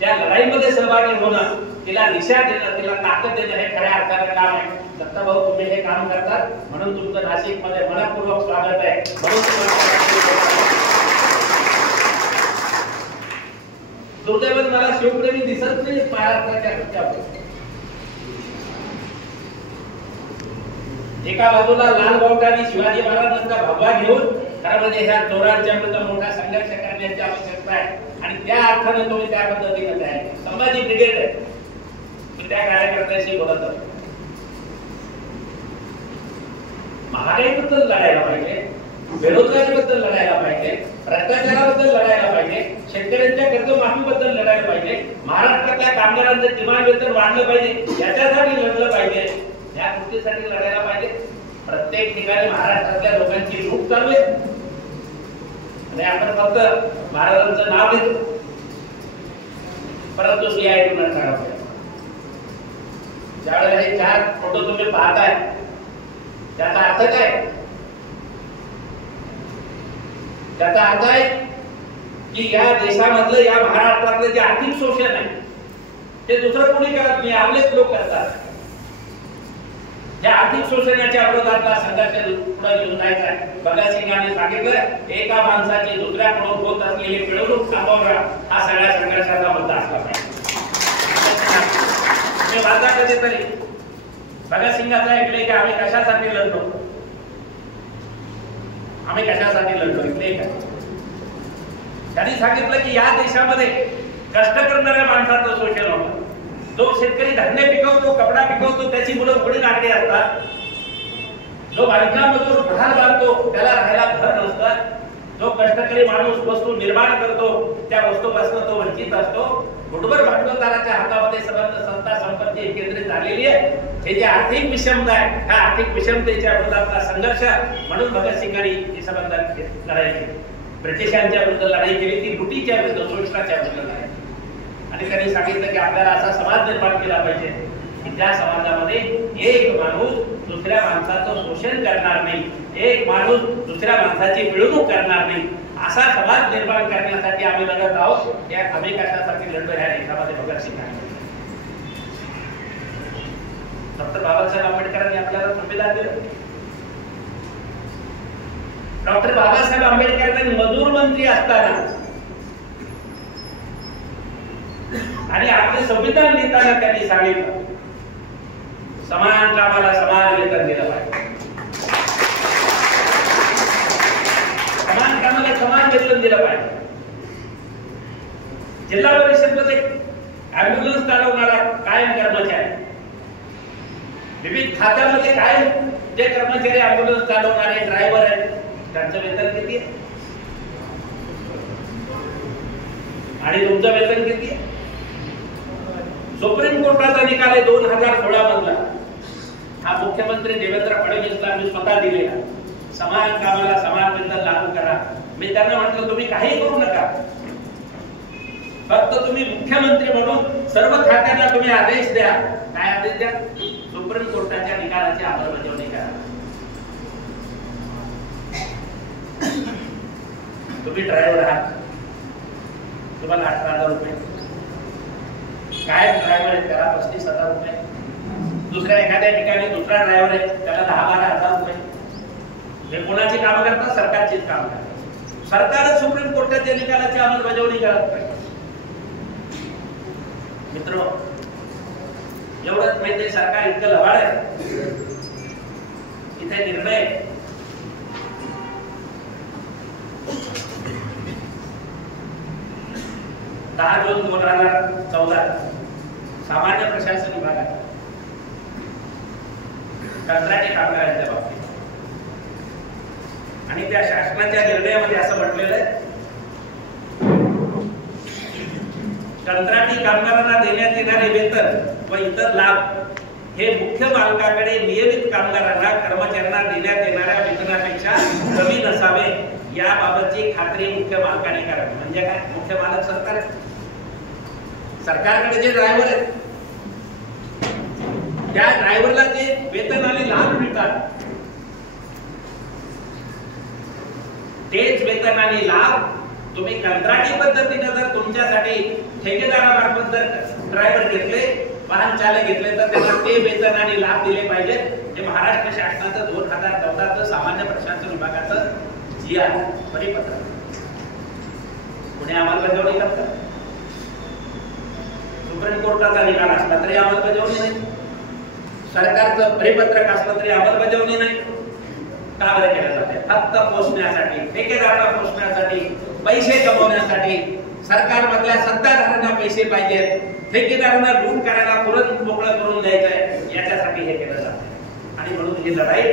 त्या लढाईमध्ये सहभागी होणं, तिला दिशा देणं, तिला ताकद देणं हे खऱ्या अर्थानं काम आहे. दत्ताभाऊ, तुम्ही हे काम करतात म्हणून तुमचं नाशिकमध्ये मनपूर्वक स्वागत आहे. दुर्दैवाने मला शिवप्रेमी दिसत नाही महाराष्ट्राच्या रस्त्यावर. एका बाजूला लाल बावटाने शिवाजी महाराजांचा भगवा घेऊन खरं म्हणजे ह्या चोरांच्या विरुद्ध मोठा संघर्ष करण्याची आवश्यकता आहे आणि त्या अर्थाने तुम्ही त्या पद्धतीने तयार. संभाजी ब्रिगेड आहे, मी त्या कार्यकर्त्याशी बोलत होतो. महागाईबद्दल लढायला पाहिजे, बेरोजगारीबद्दल लढायला पाहिजे, भ्रष्टाचाराबद्दल लढायला पाहिजे, शेतकऱ्यांच्या कर्जमाफीबद्दल लढायला पाहिजे, महाराष्ट्रातल्या कामगारांचं किमान वेतन वाढलं पाहिजे याच्यासाठी लढलं पाहिजे, या गोष्टीसाठी लढायला पाहिजे. प्रत्येक ठिकाणी महाराष्ट्रातल्या लोकांची लूट चालू आहे आणि आपण फक्त महाराजांचं नाव घेतो, परंतु CID न ठरवलं. ज्यावेळेला हे 4 फोटो तुम्ही पाहताय त्याचा अर्थ काय? त्याचा अर्थ आहे की या देशामधलं, या महाराष्ट्रातलं जे आर्थिक शोषण आहे ते दुसरं कोणी करत नाही, आपलेच लोक करतात. या आर्थिक शोषणाच्या विरोधातला संघर्ष पुढे घेऊन जायचा आहे. भगतसिंगांनी सांगितलं, एका माणसाची दुसऱ्याकडून होत असलेली पिळवणूक थांबवणं हा सगळ्या संघर्षाचा मुद्दा असला पाहिजे. मी वाचा कधीतरी भगतसिंगाचं ऐकले की आम्ही कशासाठी लढलो, आम्ही कशासाठी लढलो इथले का. त्यांनी सांगितलं की या देशामध्ये कष्ट करणाऱ्या माणसाचं शोषण होतं. जो शेतकरी धान्य पिकवतो, कपडा पिकवतो, त्याची मुलं थोडी नागरी असतात. जो बांधकाम मजूर घर बांधतो त्याला राहायला घर नसतं. जो कष्टकरी माणूस वस्तू निर्माण करतो त्या वस्तूपासून तो वंचित असतो. गुटभर भांडवलदाराच्या हातामध्ये सत्ता संपत्ती केंद्रित झालेली आहे. हे जे आर्थिक विषमता आहे, त्या आर्थिक विषमतेच्या विरोधातला संघर्ष म्हणून भगतसिंगांनी हे संबंध लढाई केली. ब्रिटिशांच्या विरुद्ध लढाई केली, ती लुटीच्या विरुद्ध, शोषणाच्या विरुद्ध लढाई. आणि त्यांनी सांगितलं की आपल्याला असा समाज निर्माण केला पाहिजे की त्या समाजामध्ये एक माणूस दुसऱ्या माणसाचं शोषण करणार नाही, एक माणूस दुसऱ्या माणसाची पिळवणूक करणार नाही, असा समाज निर्माण करण्यासाठी आम्ही लढत आहोत. या आम्ही कशासाठी लढलो ह्या देशामध्ये भगतसिंगांनी. डॉक्टर बाबासाहेब आंबेडकरांनी आपल्याला संविधान दिलं. डॉक्टर बाबासाहेब आंबेडकरांनी मजूर मंत्री असताना आणि आपले संविधान लिहिताना त्यांनी सांगितलं, समान कामाला समान वेतन दिलं पाहिजे, समान कामाला समान वेतन दिलं पाहिजे. जिल्हा परिषदमध्ये ऍम्ब्युलन्स चालवणारा कायम कर्मचारी, विविध खात्यामध्ये कायम जे कर्मचारी ऍम्ब्युलन्स चालवणारे ड्रायव्हर आहेत त्यांचं वेतन किती आहे आणि तुमचं वेतन किती आहे? सुप्रीम कोर्टाचा निकाल आहे 2016 मधला. हा मुख्यमंत्री देवेंद्र फडणवीसला मी स्वतः दिलेला. समान कामाला समान वेतन लागू करा. मी त्यांना म्हटलं तुम्ही काही करू नका, फक्त तुम्ही मुख्यमंत्री म्हणून सर्व खात्यांना तुम्ही आदेश द्या. काय आदेश द्या? सुप्रीम कोर्टाच्या निकालाची अंमलबजावणी करा. तुम्ही ड्रायव्हर आहात, तुम्हाला 18,000 रुपये, काय ड्रायव्हर आहे त्याला 35,000 रुपये, दुसऱ्या एखाद्या ठिकाणी दुसरा ड्रायव्हर आहे त्याला 10-12,000 रुपये. हे कोणाची काम करतात? सरकारचीच काम करतात. सरकारच सुप्रीम कोर्टाच्या निकालाची अंमलबजावणी करत नाही. मित्र, एवढंच माहिती, सरकार इतकं लवाड आहे. इथे निर्णय 10 जून 2014 सामान्य प्रशासन विभागात कंत्राटी कामगारांच्या बाबतीत आणि त्या शासनाच्या निर्णयामध्ये असं म्हटलेलं आहे, कंत्राटी कामगारांना देण्यात येणारे वेतन व इतर लाभ हे मुख्य मालकाकडे नियमित कामगारांना कर्मचाऱ्यांना देण्यात येणाऱ्या वेतनापेक्षा कमी नसावे याबाबतची खात्री मुख्य मालकाने करावी. म्हणजे काय? मुख्य मालक सरकार आहे. सरकारकडे जे ड्रायव्हर आहेत त्या ड्रायव्हरला जे वेतन आणि लाभ मिळतात तेच वेतन आणि लाभ तुम्ही कंत्राटी पद्धतीने जर तुमच्यासाठी ठेकेदारामार्फत जर ड्रायव्हर घेतले, वाहन चालक घेतले तर त्यांना ते वेतन आणि लाभ दिले पाहिजेत. हे महाराष्ट्र शासनाचं 2014चं सामान्य प्रशासन विभागाचं जी आहे परिपत्रक. पुणे अंमलबजावणी करतात. सुप्रीम कोर्टाचा निकाल असला तरी अंमलबजावणी नाही, सरकारचं परिपत्रक असलं तरी अंमलबजावणी नाही. का बरं केलं जाते? फक्त पोचण्यासाठी, ठेकेदाराला पोचण्यासाठी, पैसे कमवण्यासाठी, सरकारमधल्या सत्ताधाऱ्यांना पैसे पाहिजेत, ठेकेदारांना लूट करायला तुरंत मोकळं करून द्यायचंय, याच्यासाठी हे केलं जातं. आणि म्हणून ही लढाई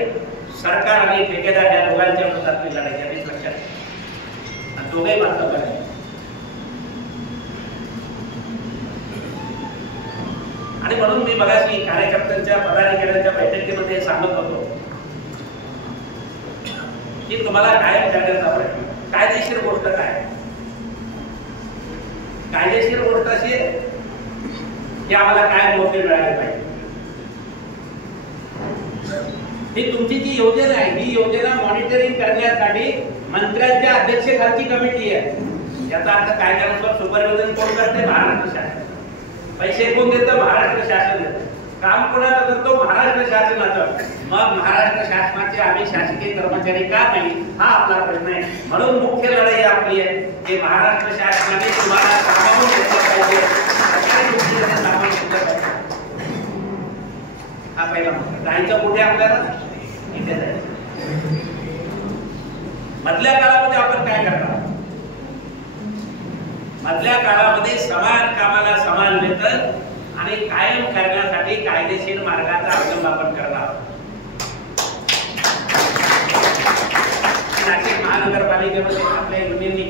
सरकार आणि ठेकेदार या दोघांच्या विरोधातली लढाई आहे, लक्षात घ्या. आणि दोघेही महत्त्वाचे आहेत. आणि म्हणून मी मगाशी कार्यकर्त्यांच्या पदाधिकाऱ्यांच्या बैठकीमध्ये सांगत होतो की तुम्हाला कायम करण्याचा प्रश्न, कायदेशीर गोष्ट काय? कायदेशीर गोष्ट अशी आहे की आम्हाला काय नोकरी मिळाली पाहिजे. ही तुमची जी योजना आहे, ही योजना मॉनिटरिंग करण्यासाठी मंत्र्यांच्या अध्यक्षतेखालची कमिटी आहे. याचा अर्थ कायद्यानुसार सुपरविजन कोण करते? महाराष्ट्र शासन. पैसे कोण देतं? महाराष्ट्र शासन देतं. काम कोणाला करतो? महाराष्ट्र शासनाचं. मग महाराष्ट्र शासनाचे आम्ही शासकीय कर्मचारी का नाही, हा आपला प्रश्न आहे. म्हणून मुख्य लढाई आपली आहे की महाराष्ट्र शासनाने तुम्हाला सामावून घेतलं पाहिजे, सामावून घेतलं पाहिजे. हा पहिला मुद्दा. जायचं कुठे आपल्याला? इथे जायचं. मधल्या काळामध्ये आपण काय करणार? मधल्या काळामध्ये समान कामाला समान वेतन आणि कायम करण्यासाठी कायदेशीर मार्गाचा अवलंब आपण करणार. नाशिक महानगरपालिकेमध्ये आपल्या युनियननी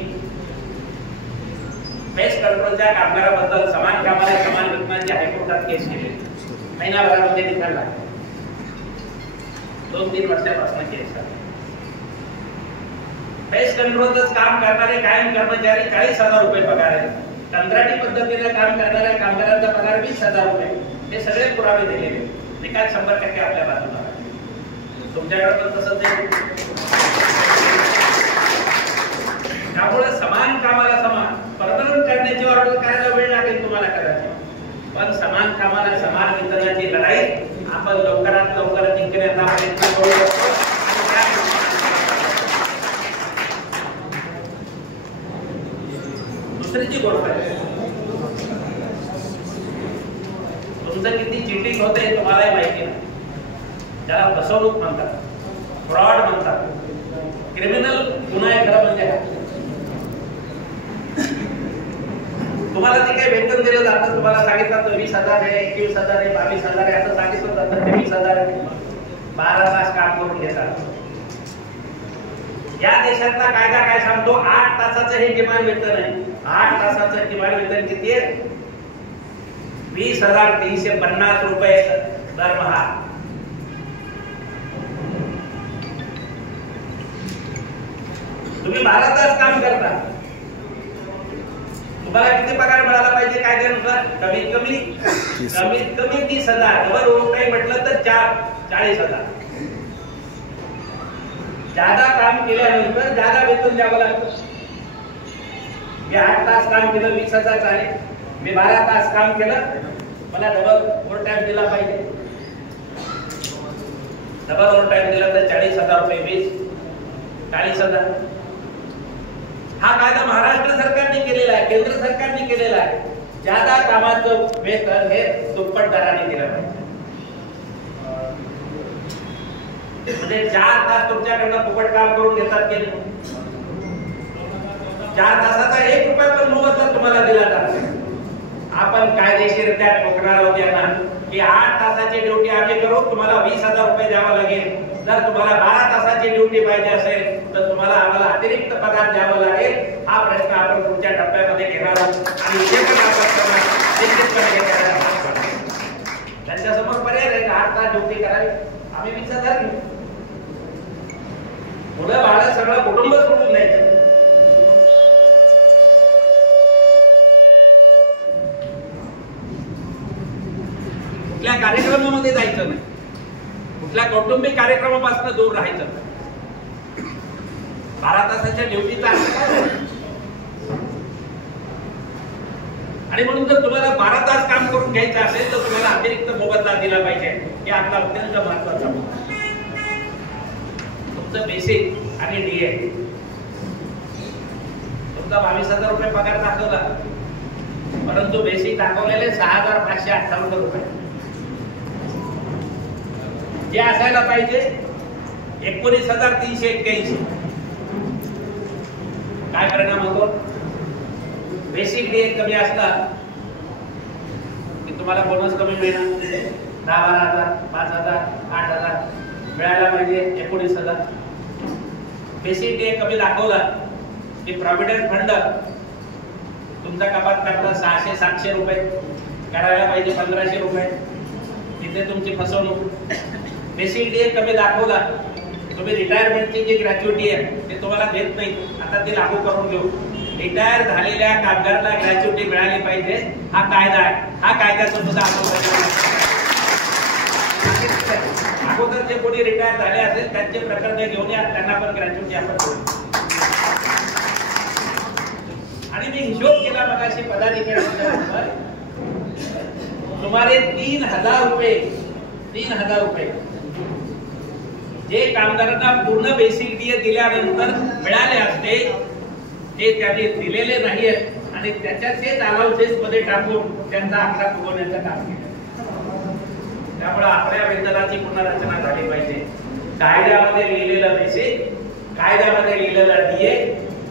पेस्ट कंट्रोलच्या कामगाराबद्दल समान कामाला समान वेतनाची हायकोर्टात केस केली. महिनाभरामध्ये निकाल लागला. 2-3 वर्षापासून केस झाला. पेस्ट कंट्रोलच काम करणारे कायम कर्मचारी 40,000 रुपये पगार आहे. कंत्राटी पद्धतीने काम करणाऱ्या कामगारांचा पगार 20,000 रुपये. हे सगळे पुरावे दिलेले. निकाल 100% आपल्या बाजूला. तुमच्याकडे पण तसंच आहे. त्यामुळे समान कामाला समान परमनंट करण्याची ऑर्डर करायला वेळ लागेल तुम्हाला कदाचित, पण समान कामाला समान वेतनाची लढाई आपण लवकरात लवकर जिंकण्याचा प्रयत्न करू शकतो. दुसरीची गोष्ट आहे, तुमचं किती चिटिंग होतं हे तुम्हालाही माहिती नाही. त्याला फसवणूक म्हणतात, फ्रॉड म्हणतात, क्रिमिनल गुन्हा आहे खरं म्हणजे. तुम्हाला जे काही वेतन दिलं जातं, तुम्हाला सांगितलं 20,000 आहे, 21,000 आहे, 22,000 आहे असं सांगितलं जातं. 23,000 आहे, 12 तास काम करून घेतात. या देशातला कायदा काय सांगतो? 8 तासाचं हे किमान वेतन आहे. 8 तासाचं किमान वेतन किती आहे? 20,350 रुपये दरमहा. तुम्ही 12 तास काम करता, तुम्हाला किती पगार मिळाला पाहिजे कायद्यानुसार? कमीत कमी 30,000. डबल ओव्हरटाइम म्हटलं तर 40,000. ज्यादा काम केल्यानंतर ज्यादा वेतन द्यावं लागतं. मी 8 तास काम केलं 20,000 आहे, मी 12 तास काम केलं मला डबल ओव्हरटाइम दिला पाहिजे. डबल ओव्हरटाइम दिला तर 40,000 रुपये. 40,000. हा कायदा महाराष्ट्र सरकारने केलेला आहे, केंद्र सरकारने केलेला आहे. ज्यादा कामाचं वेतन हे दुप्पट दराने दिलं पाहिजे. म्हणजे 4 तास तुमच्याकडनं फुकट काम करून घेतात की नाही? 4 तासाचा 1 रुपया पण मोबदला तुम्हाला दिला जातो. आपण कायदेशीर त्या ठोकणार आहोत यांना की 8 तासाची ड्युटी आम्ही करू, तुम्हाला 20,000 रुपये द्यावा लागेल. जर तुम्हाला 12 तासाची ड्युटी पाहिजे असेल तर तुम्हाला आम्हाला अतिरिक्त पगार द्यावा लागेल. हा प्रश्न आपण पुढच्या टप्प्यामध्ये घेणार आहोत आणि जे पण आपण निश्चितपणे त्यांच्यासमोर पर्याय आहे. 8 तास ड्युटी करावी, आम्ही 20,000 घेऊ. मुलं बाळ सगळं कुटुंब सोडून द्यायचं. कुठल्या कार्यक्रमामध्ये जायचं नाही, कुठल्या कौटुंबिक कार्यक्रमापासून दूर राहायचं नाही. 12 तासाच्या ड्युटीचा अर्थ काय? आणि म्हणून जर तुम्हाला 12 तास काम करून घ्यायचं असेल तर तुम्हाला अतिरिक्त मोबदला दिला पाहिजे. हे आपला अत्यंत महत्वाचा मुद्दा. तुमचं बेसिक आणि डीए तुमचा 22,000 रुपये पगार दाखवला, परंतु बेसिक दाखवलेले 6,558 रुपये. जे असायला पाहिजे 19,381. काय परिणाम होतो? बेसिक डीए कमी असला की तुम्हाला बोनस कमी मिळणार. 10,000, 5,000, 8,000 मिळायला पाहिजे 19,000. बेसिक डीए कमी दाखवला की प्रॉव्हिडंट फंड तुमचा कपात करता 600-700 रुपये करायला पाहिजे 1,500 रुपये. इथे तुमची फसवणूक. बेसिक डीए कमी दाखवला तुम्ही रिटायरमेंटची जी ग्रॅच्युटी आहे ते तुम्हाला देत नाही. आता ती लागू करून घेऊ. रिटायर झालेल्या कामगाराला ग्रॅच्युटी मिळाली पाहिजे, हा कायदा आहे. हा कायद्याचं सुद्धा अगोदर जे कोणी रिटायर झाले असेल त्यांचे प्रकरण घेऊन या, त्यांना पण ग्रॅच्युटी आपण देऊ. आणि मी हिशोब केला मगाशी पदाधिकाऱ्यांच्या, सुमारे 3,000 रुपये जे कामगारांना पूर्ण बेसिक डीए दिल्यानंतर मिळाले असते ते त्यांनी दिलेले नाहीत आणि त्याच्याच अलाउन्सेस मध्ये टाकून त्यांचा आकडा फुगवण्याचं काम केलं. त्यामुळे आपल्या वेतनाची पुनर्रचना झाली पाहिजे. कायद्यामध्ये लिहिलेलं बेसिक, कायद्यामध्ये लिहिलेलं डीए,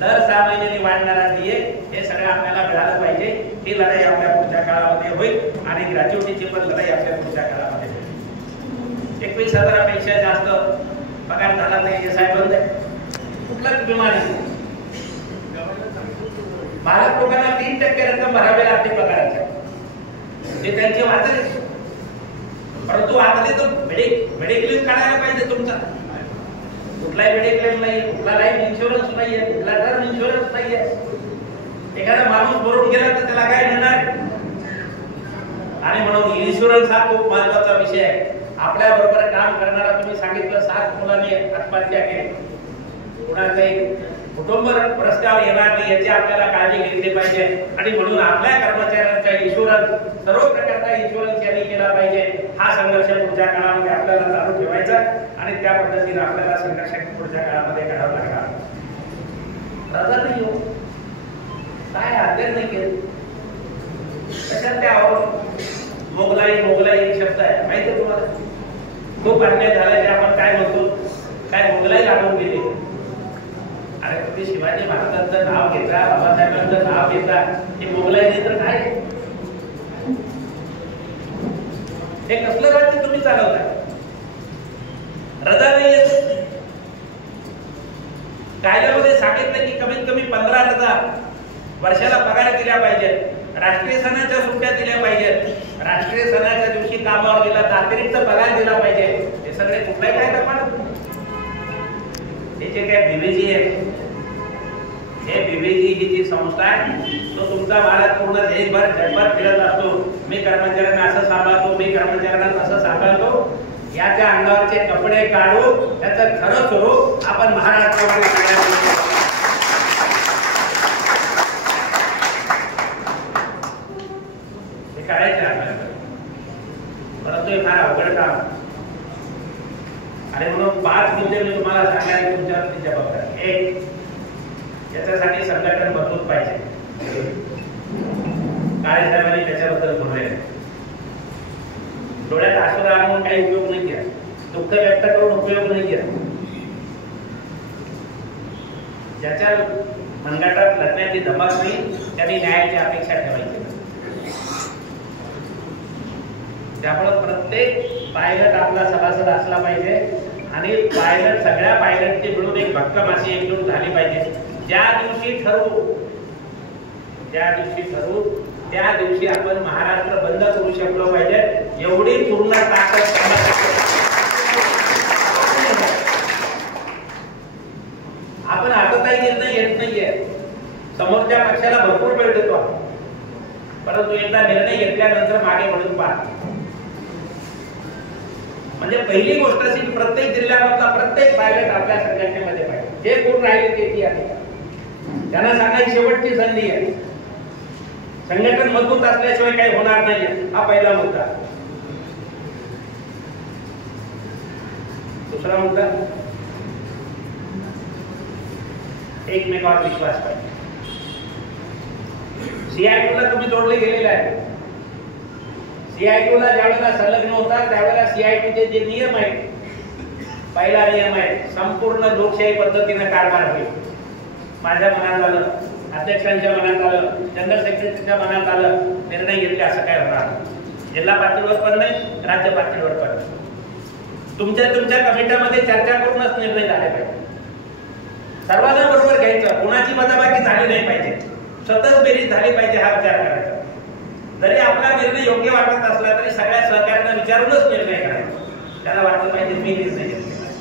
दर 6 महिन्यांनी वाढणारा डीए, हे सगळं आपल्याला मिळालं पाहिजे. ही लढाई आपल्या पुढच्या काळामध्ये होईल आणि ग्रॅच्युटीची पण लढाई आपल्या पुढच्या काळामध्ये होईल. 21,000पेक्षा जास्त पगार झाला नाही हे साहेब बंद आहे. कुठलाच विमा नाही. भारत लोकांना 3% रक्कम भरावी लागते पगाराच्या, ते त्यांचे वाचले. परंतु वाचले तर मेडिक्लेम काढायला पाहिजे तुमचा. कुठलाही मेडिक्लेम नाही, कुठला लाईफ इन्शुरन्स नाहीये, कुठला टर्म इन्शुरन्स नाहीये. एखादा माणूस मरून गेला तर त्याला काय मिळणार? आणि म्हणून इन्शुरन्स हा खूप महत्वाचा विषय आहे. आपल्या बरोबर काम करणारा तुम्ही सांगितलं 7 मुलांनी आत्महत्या केली, कुणाचाही कुटुंब रस्त्यावर येणार नाही याची आपल्याला काळजी घेतली पाहिजे. आणि म्हणून आपल्या कर्मचाऱ्यांचा इन्शुरन्स, सर्व प्रकारचा इन्शुरन्स यांनी केला पाहिजे. हा संघर्ष पुढच्या काळामध्ये आपल्याला चालू ठेवायचा आणि त्या पद्धतीने आपल्याला संघर्ष पुढच्या काळामध्ये करावा लागणार. रजा नाही हो, काय अध्ययन नाही केलं कशात त्या मोगलाई शब्द आहे माहिती आहे तुम्हाला? खूप अन्याय झाला. जे आपण काय म्हणतो, काय मोगलाई लागून गेली. अरे तुम्ही शिवाजी महाराजांचं नाव घेता, बाबासाहेबांचं नाव घेता, हे मोगलाई नाही तर काय? हे कसलं राज्य तुम्ही चालवता? रजा नाही येत. कायद्यामध्ये सांगितलं की कमीत कमी 15 रजा वर्षाला पगार दिल्या पाहिजेत. राष्ट्रीय सणाच्या सुट्ट्या दिल्या पाहिजेत. राष्ट्रीय सणाच्या दिवशी कामावर गेला तर अतिरिक्त पगार दिला पाहिजे. हे सगळे कुठलाही कायदा पाडत. हे जे काय बीबीजी आहे, हे बीबीजी ही जी संस्था आहे तो तुमचा भारत पूर्ण देशभर जगभर फिरत असतो. मी कर्मचाऱ्यांना असं सांभाळतो, मी कर्मचाऱ्यांना तसं सांभाळतो. याच्या अंगावरचे कपडे काढू, त्याचं खरं स्वरूप आपण महाराष्ट्रामध्ये करायचे आपल्याला. परंतु हे फार अवघड काम. आणि म्हणून 5 मुद्दे मी तुम्हाला सांगणार तुमच्यावरती जबाबदारी. 1, याच्यासाठी संघटन मजबूत पाहिजे. काळे साहेबांनी त्याच्याबद्दल बोलले. डोळ्यात आसू आणून काही उपयोग नाही केला, दुःख व्यक्त करून उपयोग नाही केला. ज्याच्या मनगटात लढण्याची धमक नाही त्यांनी न्यायाची अपेक्षा ठेवायची. त्यामुळे प्रत्येक पायलट आपला सभासद असला पाहिजे आणि पायलट सगळ्या पायलटची मिळून एक भक्कम अशी एकजूट झाली पाहिजे. ज्या दिवशी ठरवू त्या दिवशी आपण महाराष्ट्र बंद करू शकलो पाहिजे. एवढी पूर्ण ताकद परंतु एकदा निर्णय घेतल्यानंतर मागे वळून पहा. म्हणजे पहिली गोष्ट अशी की प्रत्येक जिल्ह्यामधला प्रत्येक पायलट आपल्या संघटनेमध्ये पाहिजे. जे कोण राहिले ते आहे त्यांना सांगायची शेवटची संधी आहे. संघटन मजबूत असल्याशिवाय काही होणार नाही. हा पहिला मुद्दा. दुसरा मुद्दा, एकमेकावर विश्वास पाहिजे. CITU तुम्ही जोडले गेलेले आहे. CITU ज्यावेळेला संलग्न होता त्यावेळेला CITU जे नियम आहेत, पहिला नियम आहे संपूर्ण लोकशाही पद्धतीने कारभार होईल. माझ्या मनात आलं, अध्यक्षांच्या मनात आलं, जनरल सेक्रेटरीच्या मनात आलं, निर्णय घेतले असं काय होणार. जिल्हा पातळीवर पण नाही, राज्य पातळीवर पण नाही. तुमच्या कमिट्यामध्ये चर्चा करूनच निर्णय झाले पाहिजे. सर्वांना बरोबर घ्यायचं, कोणाची वजाबाकी झाली नाही पाहिजे, सतत बेरीज झाली पाहिजे हा विचार करायचा. जरी आपला निर्णय योग्य वाटत असला तरी सगळ्या सहकार्यांना विचारूनच निर्णय करायचा. त्याला वाटलं पाहिजे मी निर्णय घेतलेला आहे.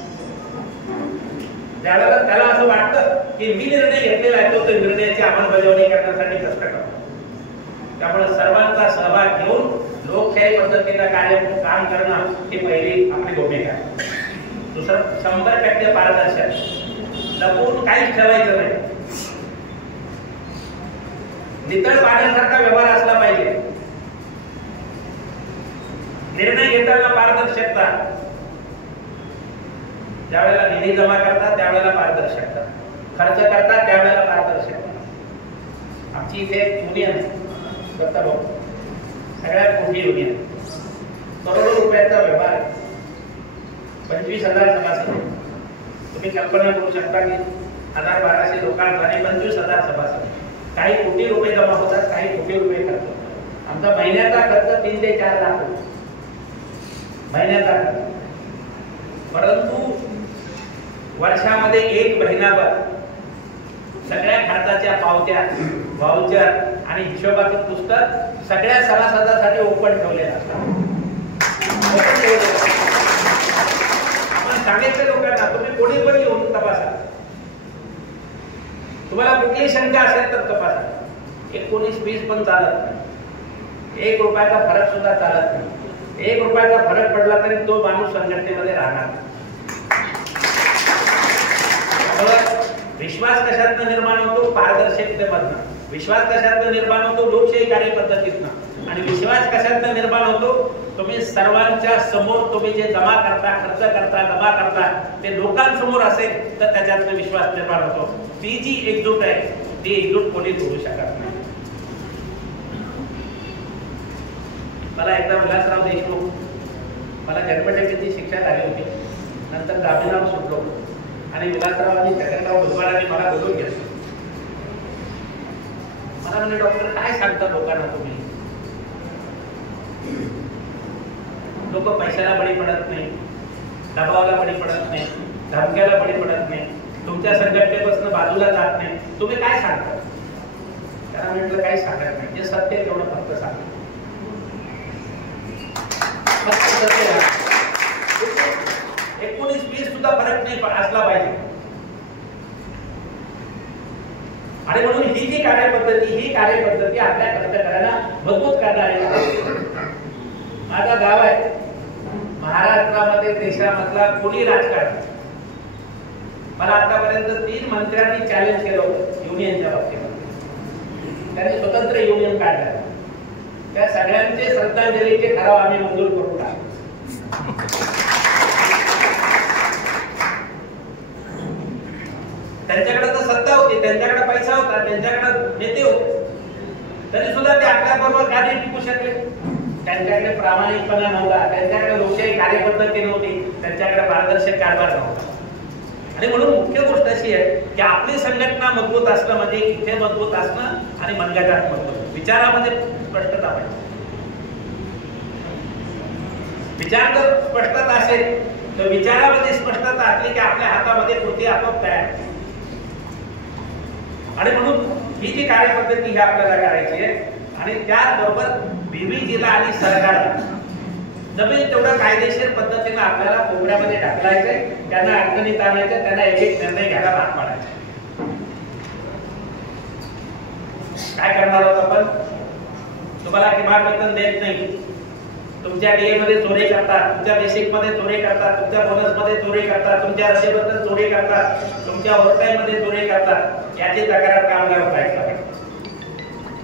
त्याला असं वाटतं की मी निर्णय घेतलेला आहे, तो निर्णयाची अंमलबजावणी करण्यासाठी कष्ट करतो. त्यामुळे सर्वांचा सहभाग घेऊन लोकशाही पद्धतीने काम करणं ही पहिली आपली भूमिका आहे. दुसरं 100% पारदर्शक, लपून काहीच ठेवायचं नाही. नितळ पाण्यासारखा व्यवहार असला पाहिजे. निर्णय घेताना पारदर्शकता, ज्यावेळेला निधी जमा करता त्यावेळेला पारदर्शकता, खर्च करता त्यावेळेला पारदर्शकता. आमची इथे एक युनियन भाऊ, सगळ्यात मोठी युनियन, करोडो रुपयाचा व्यवहार आहे, 25,000 सभासद. तुम्ही कल्पना करू शकता की 1,000-1,200 लोकांद्वारे 25,000 सभासद, काही कोटी रुपये जमा होतात, काही कोटी रुपये खर्च होतात. आमचा महिन्याचा खर्च 3 ते 4 लाख होतो महिन्याचा खर्च. परंतु वर्षामध्ये एक महिनाभर सगळ्या खर्चाच्या पावत्या, वाउचर आणि हिशोबाचं पुस्तक सगळ्या सभासदांसाठी ओपन ठेवलेलं असतं. आपण सांगितलं लोकांना तुम्ही कोणी पण येऊन तपासा, तुम्हाला कुठली शंका असेल तर तपासा. 19-20 पण चालत नाही, 1 रुपयाचा फरक सुद्धा चालत नाही. 1 रुपयाचा फरक पडला तरी तो माणूस संघटनेमध्ये राहणार. विश्वास कशातनं निर्माण होतो? पारदर्शकतेमधनं. विश्वास कशातनं निर्माण होतो? लोकशाही कार्यपद्धतीतनं. आणि विश्वास कशातनं निर्माण होतो? तुम्ही सर्वांच्या समोर तुम्ही जे जमा करता, खर्च करता, जमा करता ते लोकांसमोर असेल तर त्याच्यातनं विश्वास निर्माण होतो. ती जी एकजूट आहे ती एकजूट कोणी करू शकत नाही. मला एकदा विलासराव देशमुख, मला जन्मठेपेची शिक्षा झाली होती, नंतर जामिनावर सुटलो आणि विलासराव आणि जगन्नाथ भुजबळांनी मला बोलून घेतलं. मला म्हणजे डॉक्टर काय सांगता लोकांना तुम्ही? लोक पैशाला बळी पडत नाही, दबावाला बळी पडत नाही, धमक्याला बळी पडत नाही, तुमच्या संघटनेपासून बाजूला जात नाही. तुम्ही काय सांगता? त्याला म्हटलं काही सांगत नाही, जे सत्य तेवढं फक्त सांगा. 19-20 सुद्धा फरक नाही असला पाहिजे. आणि म्हणून ही जी कार्यपद्धती आपल्या कर्तकऱ्यांना मजबूत करणारी. माझा गाव आहे महाराष्ट्रामध्ये, देशामधला कोणी राजकारण, मला आतापर्यंत 3 मंत्र्यांनी चॅलेंज केलं होतं युनियनच्या बाबतीमध्ये. त्यांनी स्वतंत्र युनियन काढलं. त्या सगळ्यांचे श्रद्धांजलीचे ठराव आम्ही मंजूर करून टाकले. त्यांच्याकडे तर सत्ता होती, त्यांच्याकडे पैसा होता, त्यांच्याकडे नेते होते, तरी सुद्धा ते आपल्या बरोबर गाडी टिकू शकले. त्यांच्याकडे प्रामाणिकपणा नव्हता, त्यांच्याकडे लोकशाही कार्यपद्धती नव्हती, त्यांच्याकडे पारदर्शक कारभार नव्हता. आणि म्हणून मुख्य गोष्ट अशी आहे की आपली संघटना मजबूत असणं म्हणजे इथे मजबूत असणं आणि मनगटात मजबूत, विचारामध्ये स्पष्टता पाहिजे. विचार जर स्पष्टता असेल तर विचारामध्ये स्पष्टता असली की आपल्या हातामध्ये कृती आपोआप तयार. आणि म्हणून ही जी कार्यपद्धती ही आपल्याला करायची आहे. आणि त्याचबरोबर बीबीजीला आणि सरकारला जमेल तेवढं कायदेशीर पद्धतीने आपल्याला कोपऱ्यामध्ये ढकलायचंय, त्यांना अडचणीत आणायचं, त्यांना एक निर्णय घ्यायला भाग पाडायचा. काय करणार आहोत आपण? तुम्हाला किमान वेतन देत नाही, तुमच्या डीए मध्ये चोरी करतात, तुमच्या बेसिक मध्ये चोरी करतात, तुमच्या बोनस मध्ये चोरी करतात, तुमच्या रजेबद्दल चोरी करतात, तुमच्या ओव्हरटाईम मध्ये चोरी करतात, याची तक्रार कामगार साहेब आहे.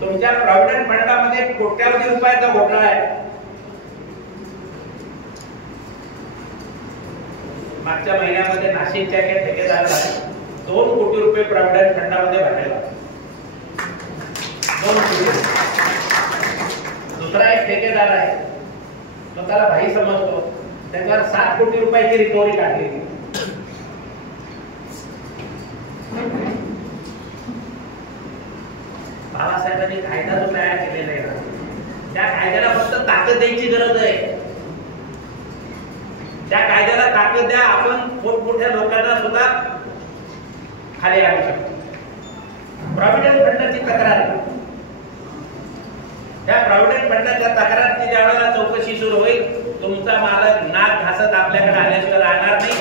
तुमच्या प्रॉव्हिडंट फंडामध्ये कोट्यावधी रुपयाचा घोटाळा आहे. मागच्या महिन्यामध्ये नाशिकच्या एका ठेकेदाराला 2 कोटी रुपये प्रॉव्हिडंट फंडामध्ये भरलेला. 2 कोटी. दुसरा एक ठेकेदार आहे, स्वतःला भाई समजतो, त्याच्यावर 7 कोटी रुपयाची रिकव्हरी काढली. बाबासाहेबांनी कायदा जो तयार केलेला आहे त्या कायद्याला फक्त ताकद द्यायची गरज आहे. त्या कायद्याला ताकद द्या, आपण मोठमोठ्या लोकांना सुद्धा खाली आणू शकतो. प्रॉव्हिडंट फंडाची तक्रार, त्या प्रॉव्हिडंट फंडाच्या तक्रारची ज्या वेळेला चौकशी सुरू होईल, तुमचा मालक नाक घासत आपल्याकडे आल्याशिवाय राहणार नाही.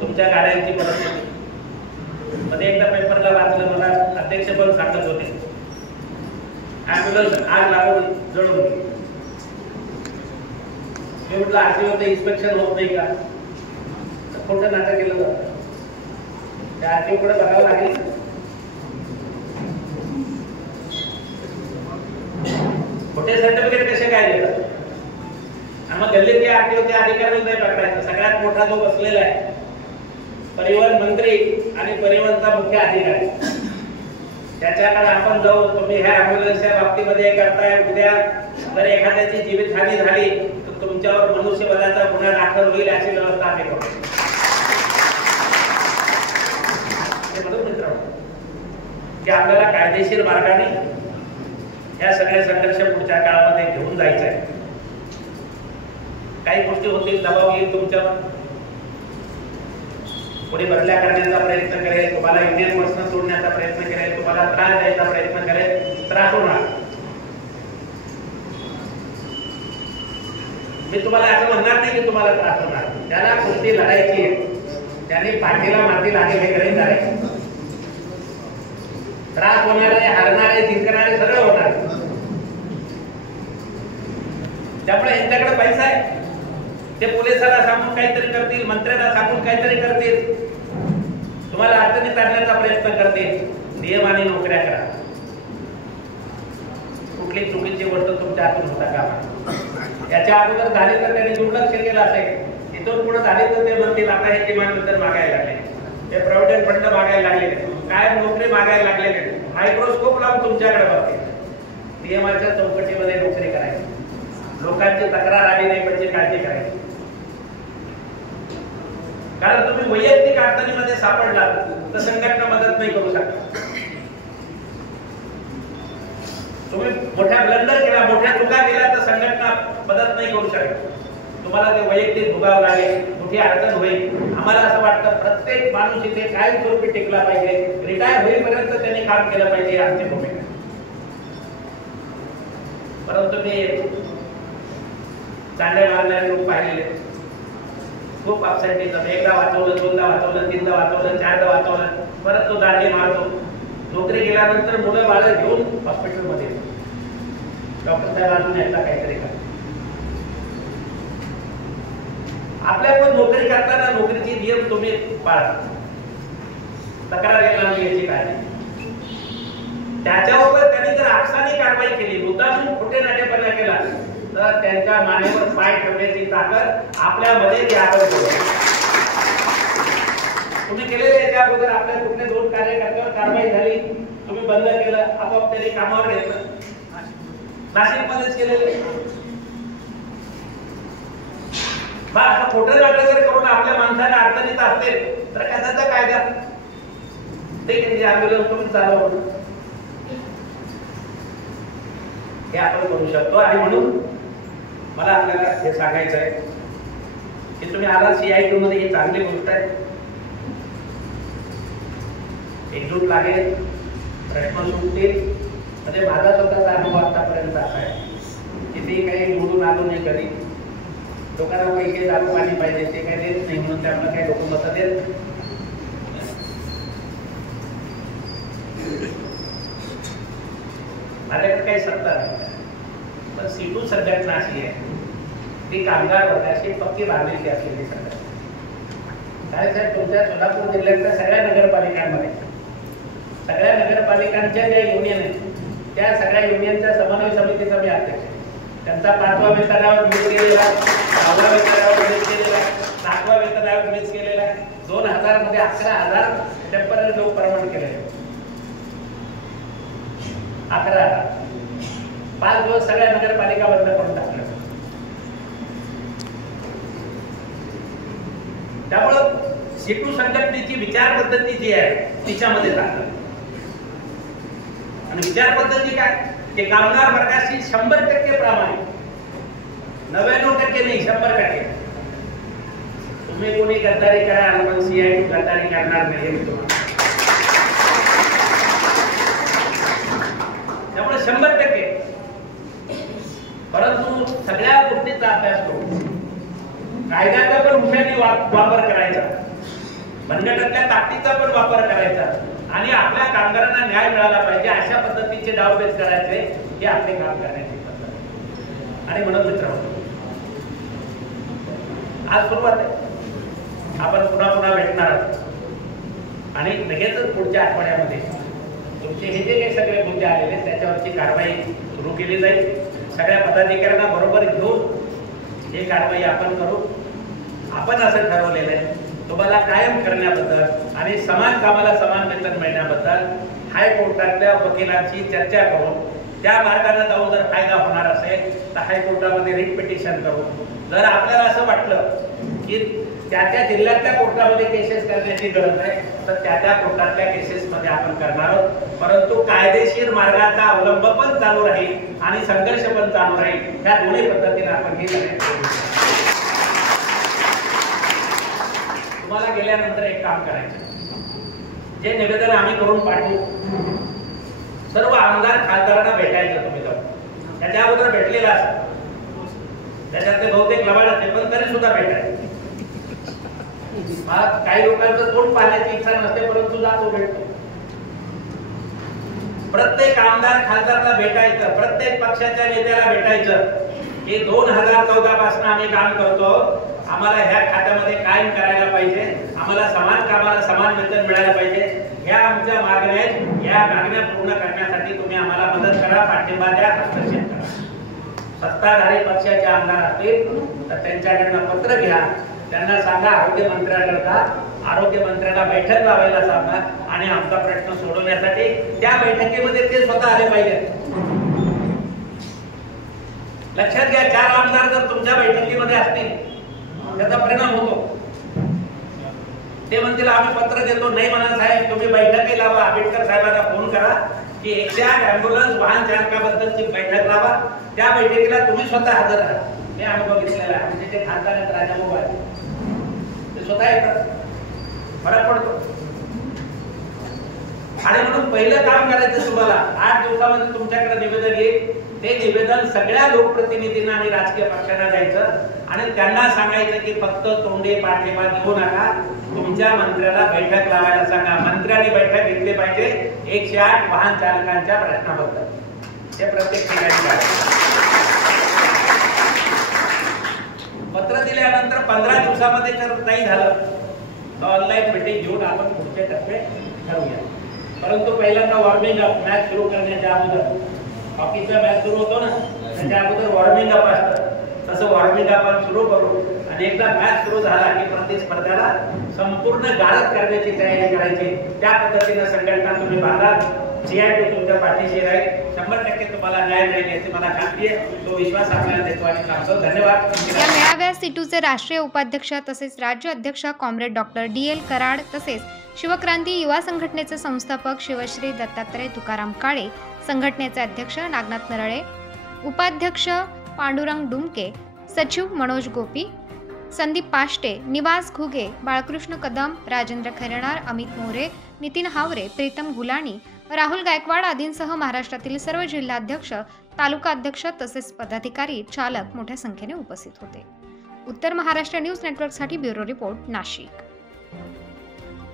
तुमच्या गाड्यांची परिस्थिती मध्ये एकदा पेपरला वाचलं, मला अध्यक्ष पण सांगत होते, ॲम्ब्युलन्स आग लागून जळून गेली. मी म्हटलं आरटीओचं इन्स्पेक्शन होत नाही का? खोटं नाटक केलं जातं. त्या आरटीओकडे बघावं लागेल. खोटे सर्टिफिकेट कसे काय देतात? आणि मग गल्लीतले आरटीओचे अधिकारी नाही पकडायचं. सगळ्यात मोठा जो बसलेला आहे परिवहन मंत्री आणि परिवहनचा मुख्य अधिकारी, त्याच्याकडे आपण जाऊ, तुम्ही ह्या ॲम्ब्युलन्सच्या बाबतीमध्ये करताय, उद्या जर एखाद्याची जीवितहानी झाली तर तुमच्यावर मनुष्यबळाचा गुन्हा दाखल होईल अशी व्यवस्था आम्ही करू. म्हणून मित्रांनो की आपल्याला कायदेशीर मार्गाने या सगळ्या संघर्ष पुढच्या काळामध्ये घेऊन जायचं आहे. काही गोष्टी होतील, दबाव येईल तुमच्यावर, कोणी बदल्या करण्याचा प्रयत्न करेल, तुम्हाला इंडियन पर्सन सोडण्याचा प्रयत्न करेल, तुम्हाला त्रास द्यायचा प्रयत्न करेल, त्रास होणार. मी तुम्हाला असं म्हणणार नाही की तुम्हाला त्रास होणार. त्याला कुस्ती लढायची आहे, त्याने पाठीला माती लागेल हे गरज आहे. त्रास होणार आहे, हरणार आहे, जिंकणार आहे, सगळं होणार. त्यामुळे यांच्याकडे पैसा आहे, ते पोलिसाला सांगून काहीतरी करतील, मंत्र्यांना सांगून काहीतरी करतील, तुम्हाला अडचणीत आणण्याचा प्रयत्न करतील. नियमाने नोकऱ्या करा. कुठली चुकीची गोष्ट तुमच्या हातून होता का? याच्या अगोदर झाली तर त्यांनी दुर्लक्ष केलं असेल, इथून पुढे झाले तर ते म्हणतील आता हे किमान वेतन मागायला लागले, हे प्रॉव्हिडंट फंड मागायला लागले, काय नोकरी मागायला लागलेले, मायक्रोस्कोप लावून तुमच्याकडे बघतील. नियमाच्या चौकटीमध्ये नोकरी करायची, लोकांची तक्रार आली नाही म्हणजे काळजी करायची. कारण तुम्ही वैयक्तिक अडचणीमध्ये सापडलात तर संघटना मदत नाही करू शकत. तुम्ही मोठ्या ब्लंडर केला, मोठ्या चुका केल्या तर संघटना मदत नाही करू शकत. तुम्हाला ते वैयक्तिक भोगावं लागेल, मोठी अडचण होईल. आम्हाला असं वाटतं प्रत्येक माणूस इथे कायमस्वरूपी टिकला पाहिजे, रिटायर होईपर्यंत त्यांनी काम केलं पाहिजे, आमची भूमिका. परंतु मी चांडे मारणारे लोक पाहिलेले, खूप अपसेंटिझम, एकदा वाचवलं, दोनदा वाचवलं, तीनदा वाचवलं, चारदा वाचवलं, परत तो दांडे मारतो. नोकरी गेल्यानंतर मुलं बाळं घेऊन हॉस्पिटलमध्ये डॉक्टर साहेब अजून यायचा काहीतरी करा. आपल्या पण नोकरी करताना नोकरीची नियम तुम्ही पाळा. तक्रार येणार नाही याची काळजी. त्याच्यावर त्यांनी जर आक्षाने कारवाई केली, मुद्दामून खोटे नाटेपणा केला तर त्यांच्या मानेवर पाय ठेवण्याची ताकद आपल्यामध्ये तुम्ही केलेले. याच्या अगोदर आपल्या कुठले 2 कार्यकर्त्यावर कारवाई झाली, तुम्ही बंद केलं, आपोआप त्यांनी कामावर घेतलं. नाशिकमध्येच केलेले. असं खोटं नाटक जर करून आपल्या माणसाला अडचणीत असते तर कशाचा कायदा ते आंदोलन करून चालवलं हे आपण करू शकतो. आणि म्हणून मला आपल्याला हे सांगायचं आहे की तुम्ही आला CIT मध्ये, ही चांगली गोष्ट आहे. एकजूट लागेल, प्रश्न सुटतील. म्हणजे माझा स्वतःचा अनुभव आतापर्यंत असा आहे की ते काही निवडून आलो नाही कधी, लोकांना पैसे दारू पाणी पाहिजे ते काही देत नाही म्हणून त्यामुळे काही लोक मतं देत नाही. माझ्याकडे काही सत्ता नाही, पण सीटू संघटना अशी आहे ती कामगार वर्गाची पक्की बांधिलकी असलेली संघटना. काय साहेब, तुमच्या सोलापूर जिल्ह्यातल्या सगळ्या नगरपालिकांमध्ये सगळ्या नगरपालिकांच्या ज्या युनियन आहेत त्या सगळ्या युनियनच्या समन्वय समितीचा मी अध्यक्ष आहे. त्यांचा 5वा वेतनावर मिस केलेला, 6वा वेतनावर मिस केलेला, 7वा वेतनावर मिस केलेला, 2000 मध्ये 11,000 टेम्पररी लोक परमनंट केलेले, 11,000. 5 दिवस सगळ्या नगरपालिका बंद करून टाकल्या. त्यामुळं सीटू संघटनेची विचार पद्धती जी आहे तिच्यामध्ये जातात. आणि विचार पद्धती काय, ते कामगार वर्गाशी 100% प्रामाणिक, 99% नाही 100%. तुम्ही कोणी गद्दारी करा, आपण CIT गद्दारी करणार नाही तुम्हाला. त्यामुळे 100%. परंतु सगळ्या गोष्टीचा अभ्यास करून कायद्याचा पण हुशारी वापर करायचा, मनगटातल्या ताकदीचा पण वापर करायचा आणि आपल्या कामगारांना न्याय मिळाला पाहिजे अशा पद्धतीचे डावपेच करायचे, हे आपले काम करण्याची पद्धत. आणि म्हणून मित्रांनो, आज सुरुवात आहे, आपण पुन्हा भेटणार आहोत आणि लगेचच पुढच्या आठवड्यामध्ये तुमचे हे जे काही सगळे मुद्दे आलेले त्याच्यावरची कारवाई सुरू केली जाईल. सगळ्या पदाधिकाऱ्यांना बरोबर घेऊन हे कारवाई आपण करू. आपण असं ठरवलेलं आहे, तुम्हाला कायम करण्याबद्दल आणि समान कामाला समान वेतन मिळण्याबद्दल हायकोर्टातल्या वकिलांची चर्चा करून त्या मार्गाने जाऊन जर फायदा होणार असेल तर हायकोर्टामध्ये रिट पिटिशन करू. जर आपल्याला असं वाटलं की त्या जिल्ह्यातल्या कोर्टामध्ये केसेस करण्याची गरज आहे तर त्या कोर्टातल्या केसेस मध्ये आपण करणार आहोत. परंतु कायदेशीर मार्गाचा अवलंब पण चालू राहील आणि संघर्ष पण चालू राहील. ह्या दोन्ही पद्धतीने आपण हे करण्याची. तुम्हाला गेल्यानंतर एक काम करायचं, जे निवेदन आम्ही करून पाठवू सर्व आमदार खासदारांना भेटायचं. तुम्ही जाऊन त्याच्या अगोदर भेटलेला असतो, त्याच्यातले बहुतेक लबाड असते पण तरी सुद्धा भेटायचं. काही लोकांचं तोंड पाहण्याची इच्छा नसते परंतु जातो, भेटतो. प्रत्येक आमदार खासदारला भेटायचं, प्रत्येक पक्षाच्या नेत्याला भेटायचं. हे 2014 पासून आम्ही काम करतो. आम्हाला ह्या खात्यामध्ये कायम करायला पाहिजे, आम्हाला समान कामाला समान वेतन मिळायला पाहिजे. ह्या आमच्या मागण्या आहेत. या मागण्या पूर्ण करण्यासाठी तुम्ही आम्हाला मदत करा, पाठिंबा द्या, हस्तक्षेप करा. सत्ताधारी पक्षाचे आमदार असतील तर त्यांच्याकडनं पत्र घ्या, त्यांना सांगा आरोग्य मंत्र्याकरता आरोग्य मंत्र्यांना बैठक लावायला सांगा आणि आमचा प्रश्न सोडवण्यासाठी त्या बैठकीमध्ये ते स्वतः आले पाहिजे. लक्षात घ्या, 4 आमदार जर तुमच्या बैठकीमध्ये असतील त्याचा परिणाम होतो. ते म्हणतील आम्ही पत्र देतो, नाही म्हणा साहेब तुम्ही बैठकही लावा, आंबेडकर साहेबांना फोन करा की 108 अँब्युलन्स वाहन चालकाबद्दलची बैठक लावा. त्या बैठकीला तुम्ही स्वतः हजर राहा. हे अनुभव घेतलेला आहे. म्हणजे ते खासदार आहेत राजाभाऊ आहेत, ते स्वतः येतात, फरक पडतो. आणि म्हणून पहिलं काम करायचं तुम्हाला 8 दिवसामध्ये तुमच्याकडे निवेदन येईल. ते निवेदन सगळ्या लोकप्रतिनिधींना आणि राजकीय पक्षांना द्यायचं आणि त्यांना सांगायचं की फक्त तोंडे पाठिंबा देऊ नका, तुमच्या मंत्र्याला बैठक लावायला सांगा. मंत्र्यांनी बैठक घेतली पाहिजे 108 वाहन चालकांच्या प्रश्नाबद्दल. ते प्रत्येक ठिकाणी पत्र दिल्यानंतर 15 दिवसामध्ये जर नाही झालं तर ऑनलाईन मीटिंग घेऊन आपण पुढचे टप्पे ठरवूया. परंतु पहिल्यांदा वॉर्मिंग अप, मॅच सुरू करण्याच्या अगोदर हॉकीचा मॅच सुरू होतो ना, त्याच्या अगोदर वॉर्मिंग अप असतं, तसं वॉर्मिंग अप आपण सुरू करू आणि एकदा मॅच सुरू झाला की प्रतिस्पर्ध्याला संपूर्ण गाळत करण्याची तयारी करायची. त्या पद्धतीने संघटना तुम्ही बांधा. CIT तुमच्या पाठीशी राहील, 100% तुम्हाला न्याय मिळेल याची मला खात्री आहे. तो विश्वास आपल्याला देतो आणि सांगतो. धन्यवाद. या मेळाव्यात सीटूचे राष्ट्रीय उपाध्यक्ष तसेच राज्य अध्यक्ष कॉम्रेड डॉक्टर DL कराड तसेच शिवक्रांती युवा संघटनेचे संस्थापक शिवश्री दत्तात्रय तुकाराम काळे, संघटनेचे अध्यक्ष नागनाथ नरळे, उपाध्यक्ष पांडुरंग डुमके, सचिव मनोज गोपी, संदीप पाष्टे, निवास घुगे, बाळकृष्ण कदम, राजेंद्र खैरनार, अमित मोरे, नितीन हावरे, प्रीतम गुलाणी, राहुल गायकवाड आदींसह महाराष्ट्रातील सर्व जिल्हाध्यक्ष, तालुका अध्यक्ष तसेच पदाधिकारी, चालक मोठ्या संख्येने उपस्थित होते. उत्तर महाराष्ट्र न्यूज नेटवर्कसाठी ब्युरो रिपोर्ट नाशिक.